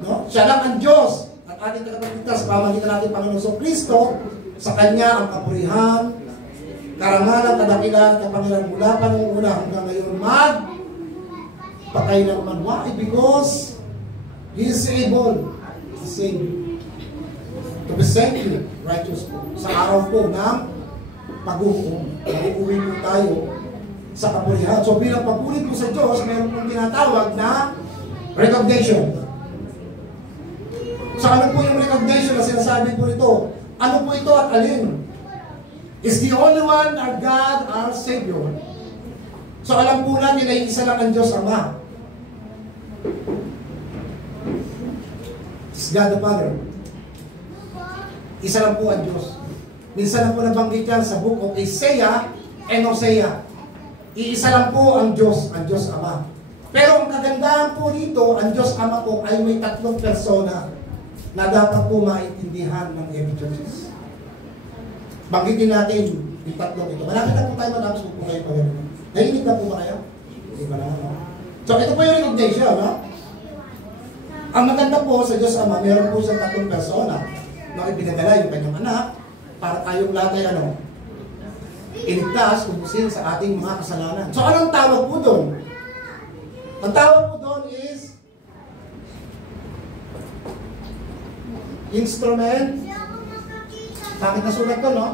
No? Siya lang ang Diyos at ating tagapagligtas, pamagitan natin Panginoon Kristo, sa Kanya ang kapurihan, karangalan, kadakilan, kapangyarihan mula pa nung una hanggang ngayon magpakailanman. Why? Because He is able to save to present you righteous po. Sa araw po ng pag-ukom, mag-uwi po tayo sa kapurihan. So bilang pag-ulit po sa Diyos, mayroon pong tinatawag na recognition. So ano po yung recognition na sinasabi po nito? Ano po ito at alin? Is the only one our God, our Savior. So alam po natin na isa lang ang Diyos Ama. It's God the Father. Isa lang po ang Diyos. Minsan lang po nabanggit yan sa book of Isaiah and Hosea. Iisa lang po ang Diyos Ama. Pero ang kagandahan po dito, ang Diyos Ama po ay may tatlong persona na dapat po maintindihan ng every churches. Banggitin natin yung tatlong ito. Malapit na po tayo matapos po kayo pa gano'n. Naiinip na po ba kayo? Hindi ba naman, no? So ito po yung recognition, no? Ang maganda po sa Diyos Ama, meron po siyang tatlong persona na ipinadala yung kanyang anak para tayong lahat ay iligtas, kumusin sa ating mga kasalanan. So anong tawag po doon? Ang tawag po doon is instrument. Bakit nasulat ko, no?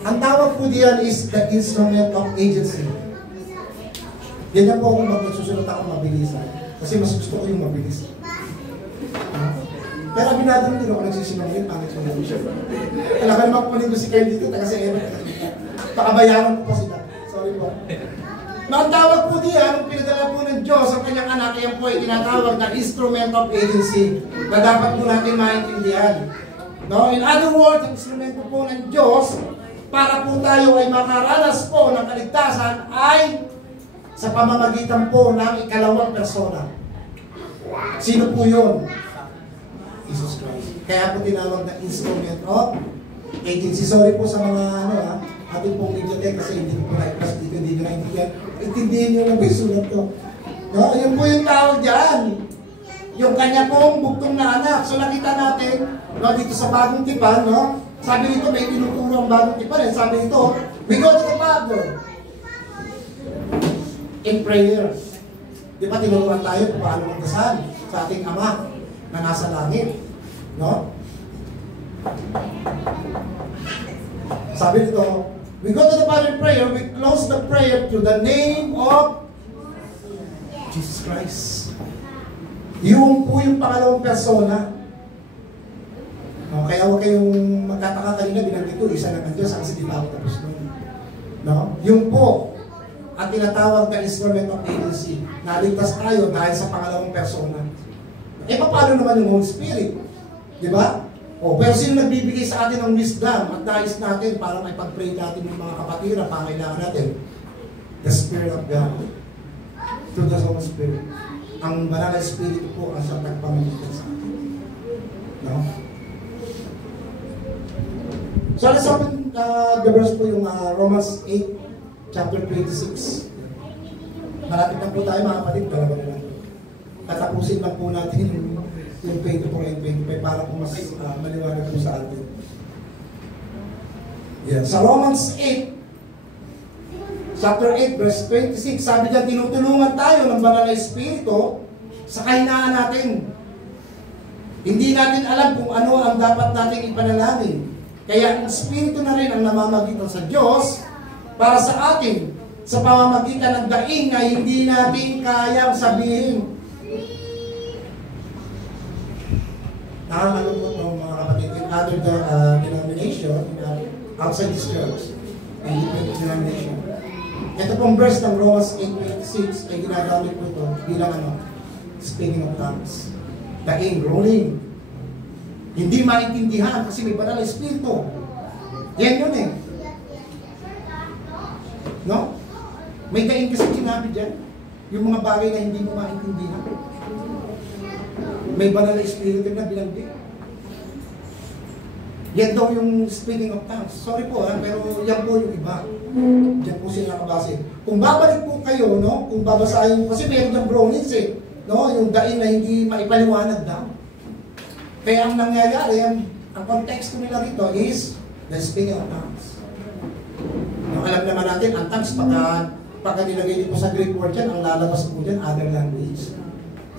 Ang tawag po diyan is the instrument of agency. Yan na po kung magsusunod ako mabilisan. Kasi mas gusto ko yung mabilis. Pero abinado rin ako nagsisinungaling, pangit sa mga siya. Kailangan makunin ko si Ken dito, taga sa Ero. Pakabayaran po sila. Sorry po. Ang tawag po diyan, ang pinadala po ng Diyos ang kanyang anak, yan po ay tinatawag na instrument of agency na dapat po natin maintindihan. No? In other words, ang instrumento po ng Diyos para po tayo ay makaranas po ng kaligtasan ay sa pamamagitan po ng ikalawang persona. Sino po yun? Jesus Christ. Kaya po tinawag na instrument of agency. Sorry po sa mga ating pong media kasi hindi ko na-i-plus dito, hindi nyo naintindihan. Intindihin nyo lang yung sulat ko. No? Yun po yung tawag dyan. Yung kanya pong bugtong na anak. So nakita natin, dito sa bagong tipan, no? Sabi nito, may tinuturo ang bagong tipan. Sabi nito, we go to the Father in prayer. Di ba tinuruan tayo kung paano magdasal sa ating Ama na nasa langit? No? Sabi nito, we go to the Father in prayer, we close the prayer to the name of Jesus Christ. Yung po yung pangalawang persona. No, kaya huwag kayong magtataka kanina, binanggit ko, isa lang ang Diyos, kasi di ba ako tapos nun. No? Yung po, at tinatawag na instrument of agency, naligtas tayo dahil sa pangalawang persona. Eh, paano naman yung Holy Spirit? Di ba? O, pero sino nagbibigay sa atin ng wisdom at nais natin para may pag-pray natin ng mga kapatira, pangailangan natin? The Spirit of God. Through the Holy Spirit. Ang banal na Spirit po ang siyang nagpamagitan sa atin. No? So, let's open the verse po yung Romans 8, chapter 26. Malapit na po tayo mga kapatid, dalawa na lang. Tatapusin lang po natin yung 24 and 25 para po mas maliwanag po sa atin. Yeah. Sa Romans 8, chapter 8, verse 26, sabi dyan, tinutulungan tayo ng banal na Espiritu sa kahinaan natin. Hindi natin alam kung ano ang dapat natin ipanalangin. Kaya ang Espiritu na rin ang namamagitan sa Diyos para sa atin sa pamamagitan ng daing na hindi natin kayang sabihin. Nakakalungkot ng mga kapatid in other denomination, outside this church, and different denomination. Ito pong verse ng Romans 8:26 ay ginagamit po ito bilang speaking of tongues. Daing, rolling. Hindi maintindihan kasi may banal na Espiritu. Yan yun eh. No? May daing kasi sinabi dyan. Yung mga bagay na hindi mo maintindihan. May banal na Espiritu na binanggit. Yan daw yung speaking of tongues. Sorry po pero yan po yung iba. Diyan po sila nakabase. Kung babalik po kayo, no? Kung babasahin, kasi meron ng groanings eh. No? Yung daing na hindi maipaliwanag daw. Kaya ang nangyayari, ang konteksto nila rito is the speaking of tongues. No, alam naman natin, ang tongues, pagka nilagay dito sa Greek word yan, ang lalabas po dyan, other language.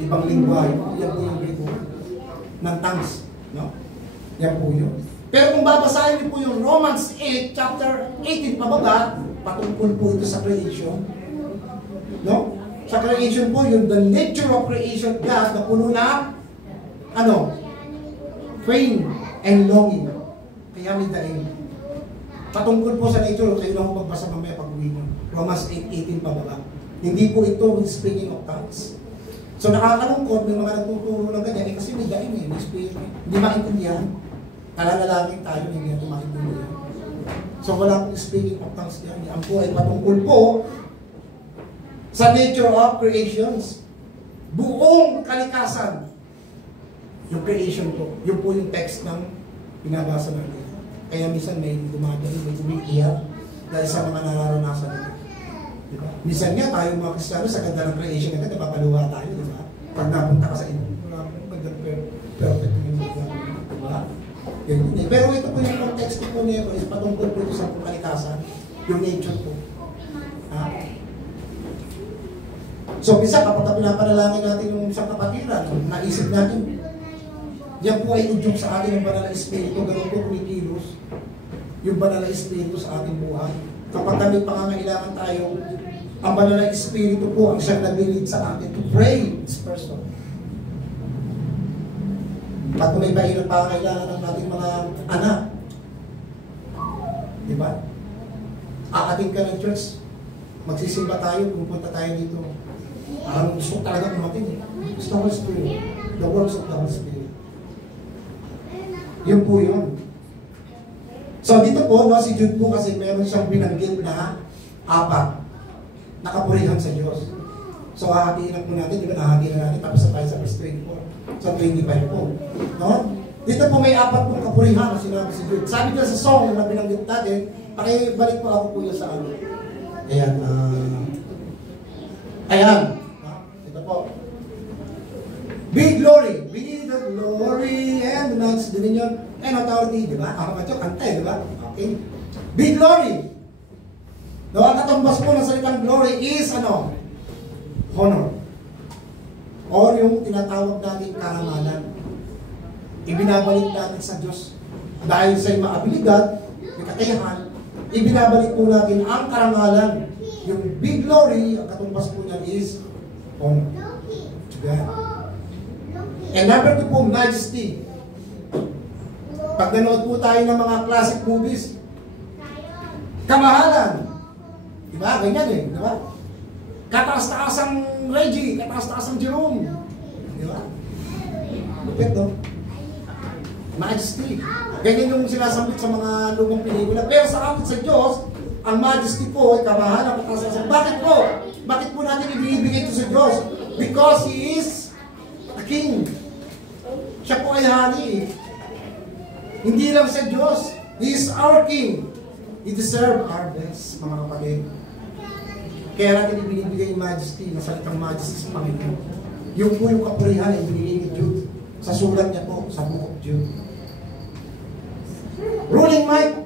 Ibang lingwa, yan po yung Greek word ng tongues. No? Yan po yun. Pero kung babasahin niyo po yung Romans 8, chapter 18 pababa, patungkol po ito sa creation. No? Sa creation po, yung the nature of creation God na puno na, pain and longing. Kaya may daing. Patungkol po sa nature, kayo lang ko magbasa mamaya pag-uwi nyo. Romans 8:18 pababa. Hindi po ito speaking of tongues. So nakakalungkot, may mga nagtuturo ng ganyan, kasi may daing may spirit. Hindi maintindihan. Kalalangin tayo, hindi natin maintindihan. So wala pong speaking of tongues yan. Yan po ay patungkol po sa nature of creations. Buong kalikasan. Yung creation po. Yun po yung text ng binabasa natin. Kaya minsan may dumadali, may umiiyak dahil sa mga nararanasan natin. Diba? Minsan nga tayo mga Kristiyano sa ganda ng creation natin, napapaluha tayo, diba? Pag napunta ka sa inyo, perfect yung mga. Diba? Pero ito po yung context po niya, is patungkol po ito sa kalikasan, yung nature po. Ha? So, bisa kapag pinapanalangin natin yung isang kapatiran, naisip natin, yan po ay udyok sa atin ng banal na Espiritu, ganun po kumikilos yung banal na Espiritu sa ating buhay. Kapag kami pangangailangan tayo, ang banal na Espiritu po ang siyang nag-lead sa atin to pray this person. Pag may bahin ang pangangailangan ng ating mga anak, di ba? Aating ka ng church, magsisimba tayo, pupunta tayo dito. Ang gusto talaga kumating. It's the Holy Spirit. The works of the Holy Spirit. Yun po yun. So dito po, si Jude po kasi meron siyang binanggit na 4 nakapurihan sa Diyos. So hahatiin lang po natin, di ba nahatiin na natin, tapos sa tayo sa verse 24, sa 25 po. No? Dito po may 4 pong kapurihan na sinabi si Jude. Sabi ko sa song na binanggit natin, pakibalik po ako po yun sa ano. Ayan. Ayan. Ito po. Be glory, be the glory and the knowledge, dominion, and authority, di ba? Ako katyo, kantay, di ba? Okay. Be glory. No, ang katumbas po ng salitang glory is, honor. Or yung tinatawag natin karamalan. ibinabalik natin sa Diyos. Dahil sa maabilidad, may kakayahan, ibinabalik po natin ang karangalan. Yung big glory, ang katumbas po niya is honor to God. And number 2 po, majesty. Pag nanood po tayo ng mga classic movies, kamahalan. Diba? Ganyan eh. Diba? Kataas-taasang Reggie, kataas-taasang Jerome. Diba? Lupit, no? Majesty. Ganyan yung sinasambit sa mga lumang pelikula. Pero sa atin sa Diyos, ang majesty po ay kamahalan, kataas-taasang. Bakit po? Bakit po natin ibinibigay ito sa Diyos? Because He is a King. Siya po ay hari. Hindi lang sa Diyos. He is our King. He deserves our best, mga kapatid. Kaya natin ibinibigay yung majesty, nasalitang majesty sa Panginoon. Yung po yung kapurihan ay binigay ni Jude. Sa sulat niya po, sa book of Jude. Ruling might.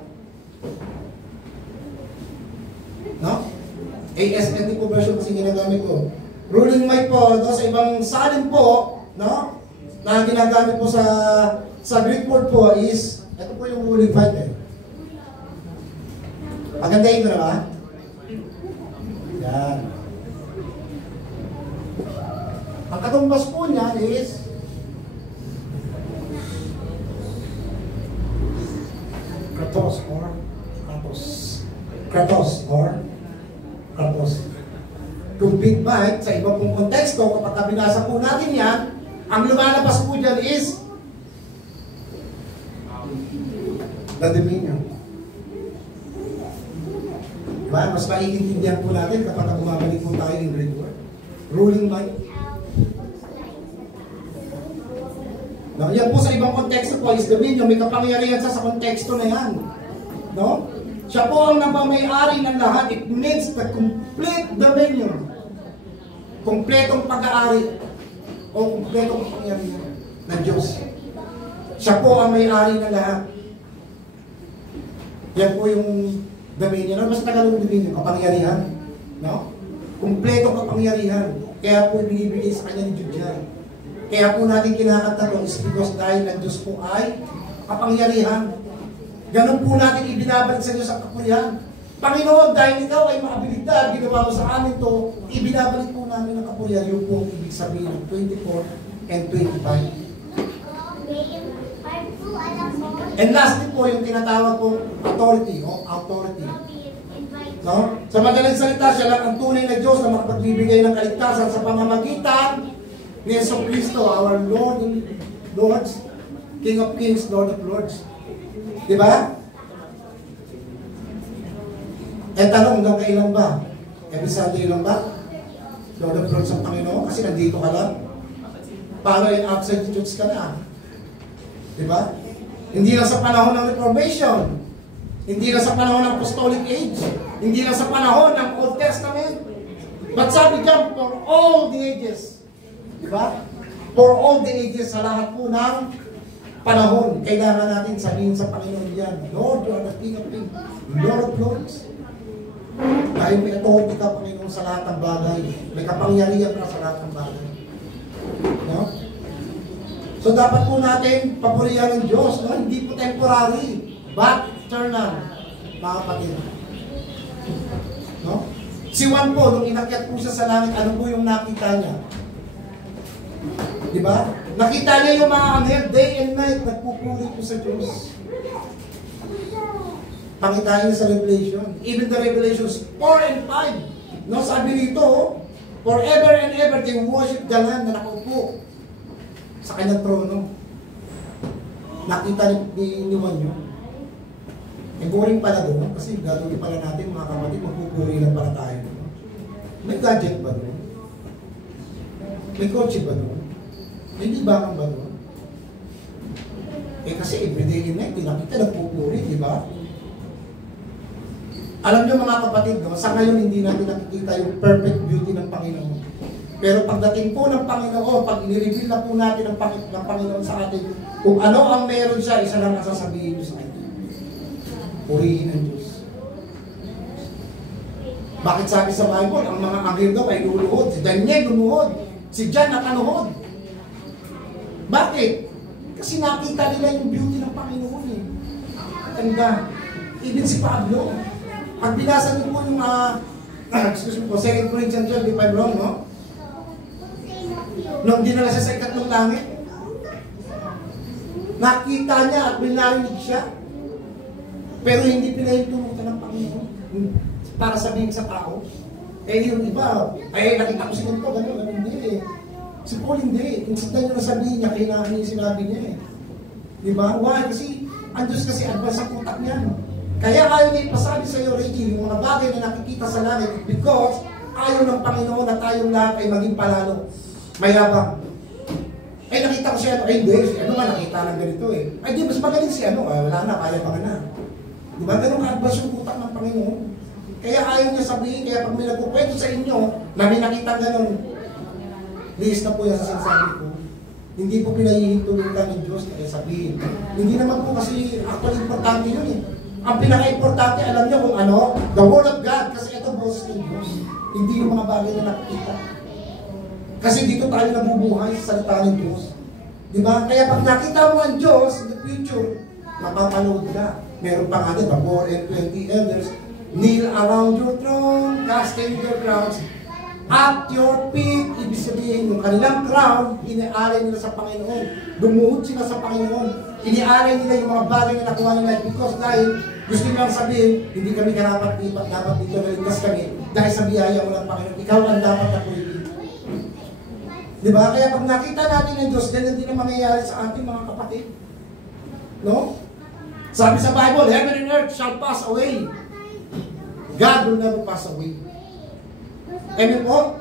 No? ASNT po version kasi ginagamit ko. Ruling might po, no? Sa ibang salin po, no? Na ginagamit po sa Greek word po is, ito po yung ruling might eh. Pagandahin ko na ba? Yan. Ang katumbas po niyan is Kratos or Kratos. Kratos or Kratos. Kung big might, sa iba pong konteksto, kapag binasa po natin yan, ang lumalabas po dyan is the dominion. Diba? Mas maiintindihan po natin kapag bumabalik po tayo in Greek word. Ruling might. No? Yan po sa ibang konteksto po is dominion. May kapangyarihan sa konteksto na yan. No? Siya po ang napamayari ng lahat. It means the complete dominion. Kompletong pag-aari o kompletong kapangyarihan ng Diyos. Siya po ang may-ari ng lahat. Yan po yung dominion. Ano mas tagalog dominion? Kapangyarihan. No? Kompletong kapangyarihan. Kaya po binibigay sa kanya ni Jude yan. Kaya po natin kinakanta ko is because dahil ng Diyos po ay kapangyarihan. Ganun po natin ibinabalik sa Diyos ang kapurihan. Panginoon, dahil ikaw ay maabilidad, ginawa mo sa amin to, ibinabalik po namin ang kapurihan. Yung po ibig sabihin ng 24 and 25. And lastly po, yung tinatawag pong authority o authority. No? Sa madaling salita, siya lang ang tunay na Diyos na makapagbibigay ng kaligtasan sa pamamagitan ni Yesu Cristo, our Lord and Lords, King of Kings, Lord of Lords. Diba? Eh tanong, hanggang kailan ba? Every Sunday lang ba? Lord of Lords ang Panginoon? Kasi nandito ka lang. Para in absolutes ka na. Diba? Hindi lang sa panahon ng Reformation. Hindi lang sa panahon ng Apostolic Age. Hindi lang sa panahon ng Old Testament. But sabi dyan, for all the ages. Diba? For all the ages, sa lahat po ng panahon, kailangan natin sabihin sa Panginoon yan, Lord, you are the King of Kings, Lord of Lords. Dahil may authority ka, Panginoon, sa lahat ng bagay. May kapangyarihan ka sa lahat ng bagay. No? So dapat po natin papurihan ng Diyos, no? Hindi po temporary, but eternal, mga kapatid. No? Si Juan po, nung inakyat po siya sa langit, ano po yung nakita niya? Diba? Nakita niya yung mga anghel, day and night, nagpupuri po sa Diyos. Pakitain niya sa Revelation. Even the Revelations 4 and 5. No, sabi rito, forever and ever, they worship the Lamb na nakaupo sa kanyang trono. Nakita ni Juan yun. E boring pala doon, kasi gagawin pala natin mga kapatid, magpupuri lang pala tayo. May gadget ba doon? May kotse ba doon? May libangan ba doon? Eh kasi everyday in night, nakita nagpupuri, di ba? Alam niyo mga kapatid, no? Sa ngayon hindi natin nakikita yung perfect beauty ng Panginoon. Pero pagdating po ng Panginoon, pag i-reveal na po natin ng Panginoon sa atin, kung ano ang meron siya, isa lang ang sasabihin niyo sa atin. Purihin ang Diyos. Bakit sabi sa Bible, ang mga anghel daw ay luluhod? Si Daniel lumuhod. Si John nakaluhod. Bakit? Kasi nakita nila yung beauty ng Panginoon eh. Ganda. Even si Pablo, pag binasa niyo po yung, excuse me po, 2 Corinthians 12, if I'm wrong, no? Nung dinala siya sa ikatlong langit, nakita niya at binarinig siya, pero hindi pinahintulutan ng Panginoon para sabihin sa tao. Eh yung iba, ay nakita ko si ganito, gano'n, hindi eh. Si Paul hindi, insistan niya na sabihin niya, kailangan yung sinabi niya eh. Diba? Why? Kasi, ang Diyos kasi advance ang utak niya. Kaya ayaw niya ipasabi sa iyo, Reggie, yung mga bagay na nakikita sa langit because ayaw ng Panginoon na tayong lahat ay maging palalo. Mayabang. Ay nakita ko si ano, ay hindi, si ano nga nakita lang ganito eh. Ay di, mas magaling si ano, wala na, kaya pa na. Diba? Ganun ka-advance yung utak ng Panginoon. Kaya ayaw niya sabihin, kaya pag may nagkukwento sa inyo, na may nakita ganun, lihis na po yan sa sinasabi ko. Hindi po pinahihintulutan ng Diyos kaya sabihin. Hindi naman po kasi actually importante yun eh. Ang pinaka-importante, alam niyo kung ano? The Word of God. Kasi ito boses ng Diyos. Hindi yung mga bagay na nakikita. Kasi dito tayo nabubuhay sa salita ng Diyos. Diba? Kaya pag nakita mo ang Diyos in the future, mapapanood ka. Meron pa nga din, 4 and 20 elders, kneel around your throne, casting your crowns at your feet. Ibig sabihin, yung kanilang crown, inialay nila sa Panginoon. Dumuhod sila sa Panginoon. Inialay nila yung mga bagay na nakuha nila because dahil gusto nilang sabihin, hindi kami dapat dito naligtas kami dahil sa biyaya mo ng Panginoon. Ikaw ang dapat na pulipin. Diba? Kaya pag nakita natin ng Diyos, ganyan din ang mangyayari sa ating mga kapatid. No? Sabi sa Bible, heaven and earth shall pass away. God will never pass away. Amen po?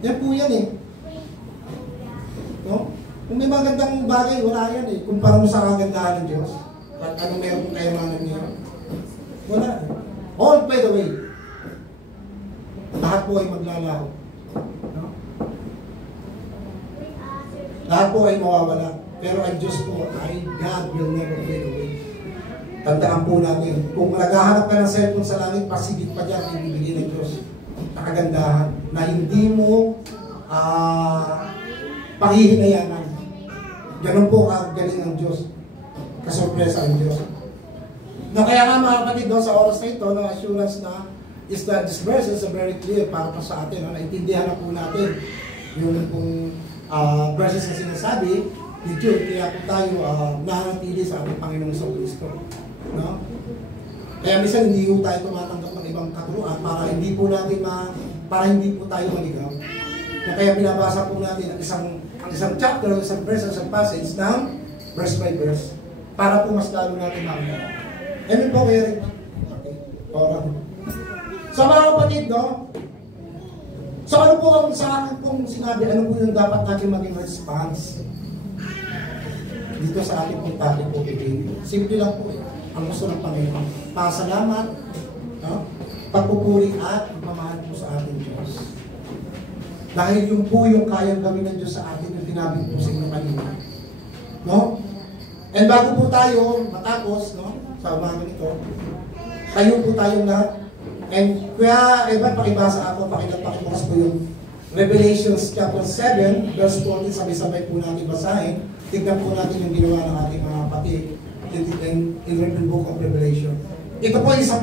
Yan po yan eh. No? Kung may magandang bagay, wala yan eh. Kumpara mo sa kagandahan ng Diyos. At anong meron kong kayamanan niya? Wala eh. All by the way, lahat po ay maglalaho. No? Lahat po ay mawawala. Pero ang Diyos po ay God will never fade away. Tandaan po natin, kung naghahanap ka ng cellphone sa langit, pasigit pa dyan, ibibigay ng Diyos. Nakagandahan na hindi mo pahihinayangan. Ganun po kagaling ang Diyos. Kasorpresa ang Diyos. No, kaya nga mga kapatid, no, sa oras na ito, no, assurance na is that this verse is very clear para pa sa atin. No? Naintindihan na po natin yung pong verses na sinasabi ni Jude. Kaya po tayo nanatili sa ating Panginoong Kristo. No? Kaya minsan hindi po tayo tumatanggap ng ibang katuruan para hindi po tayo maligaw. Kaya binabasa po natin ang isang chapter, isang verse, isang passage ng verse by verse para po mas lalo natin makikita. Amen po kayo rin. Okay. Alright. So mga kapatid, no? So ano po ang sa akin pong sinabi, ano po yung dapat natin maging response dito sa ating pong topic po today? Simple lang po eh. Ang gusto ng Panginoon. Pasalamat, no? Pagpupuri at pagmamahal po sa ating Diyos. Dahil yung po yung kayang gawin ng Diyos sa atin yung tinabing po sa inyo kanina. No? And bago po tayo matapos, no? Sa umaga nito, tayo po tayong lahat. And kaya, pakibasa ako, pakibukas po yung Revelations chapter 7, verse 14, sabay-sabay po natin basahin. Tignan po natin yung ginawa ng ating mga kapatid in the book of Revelation. Ito po isang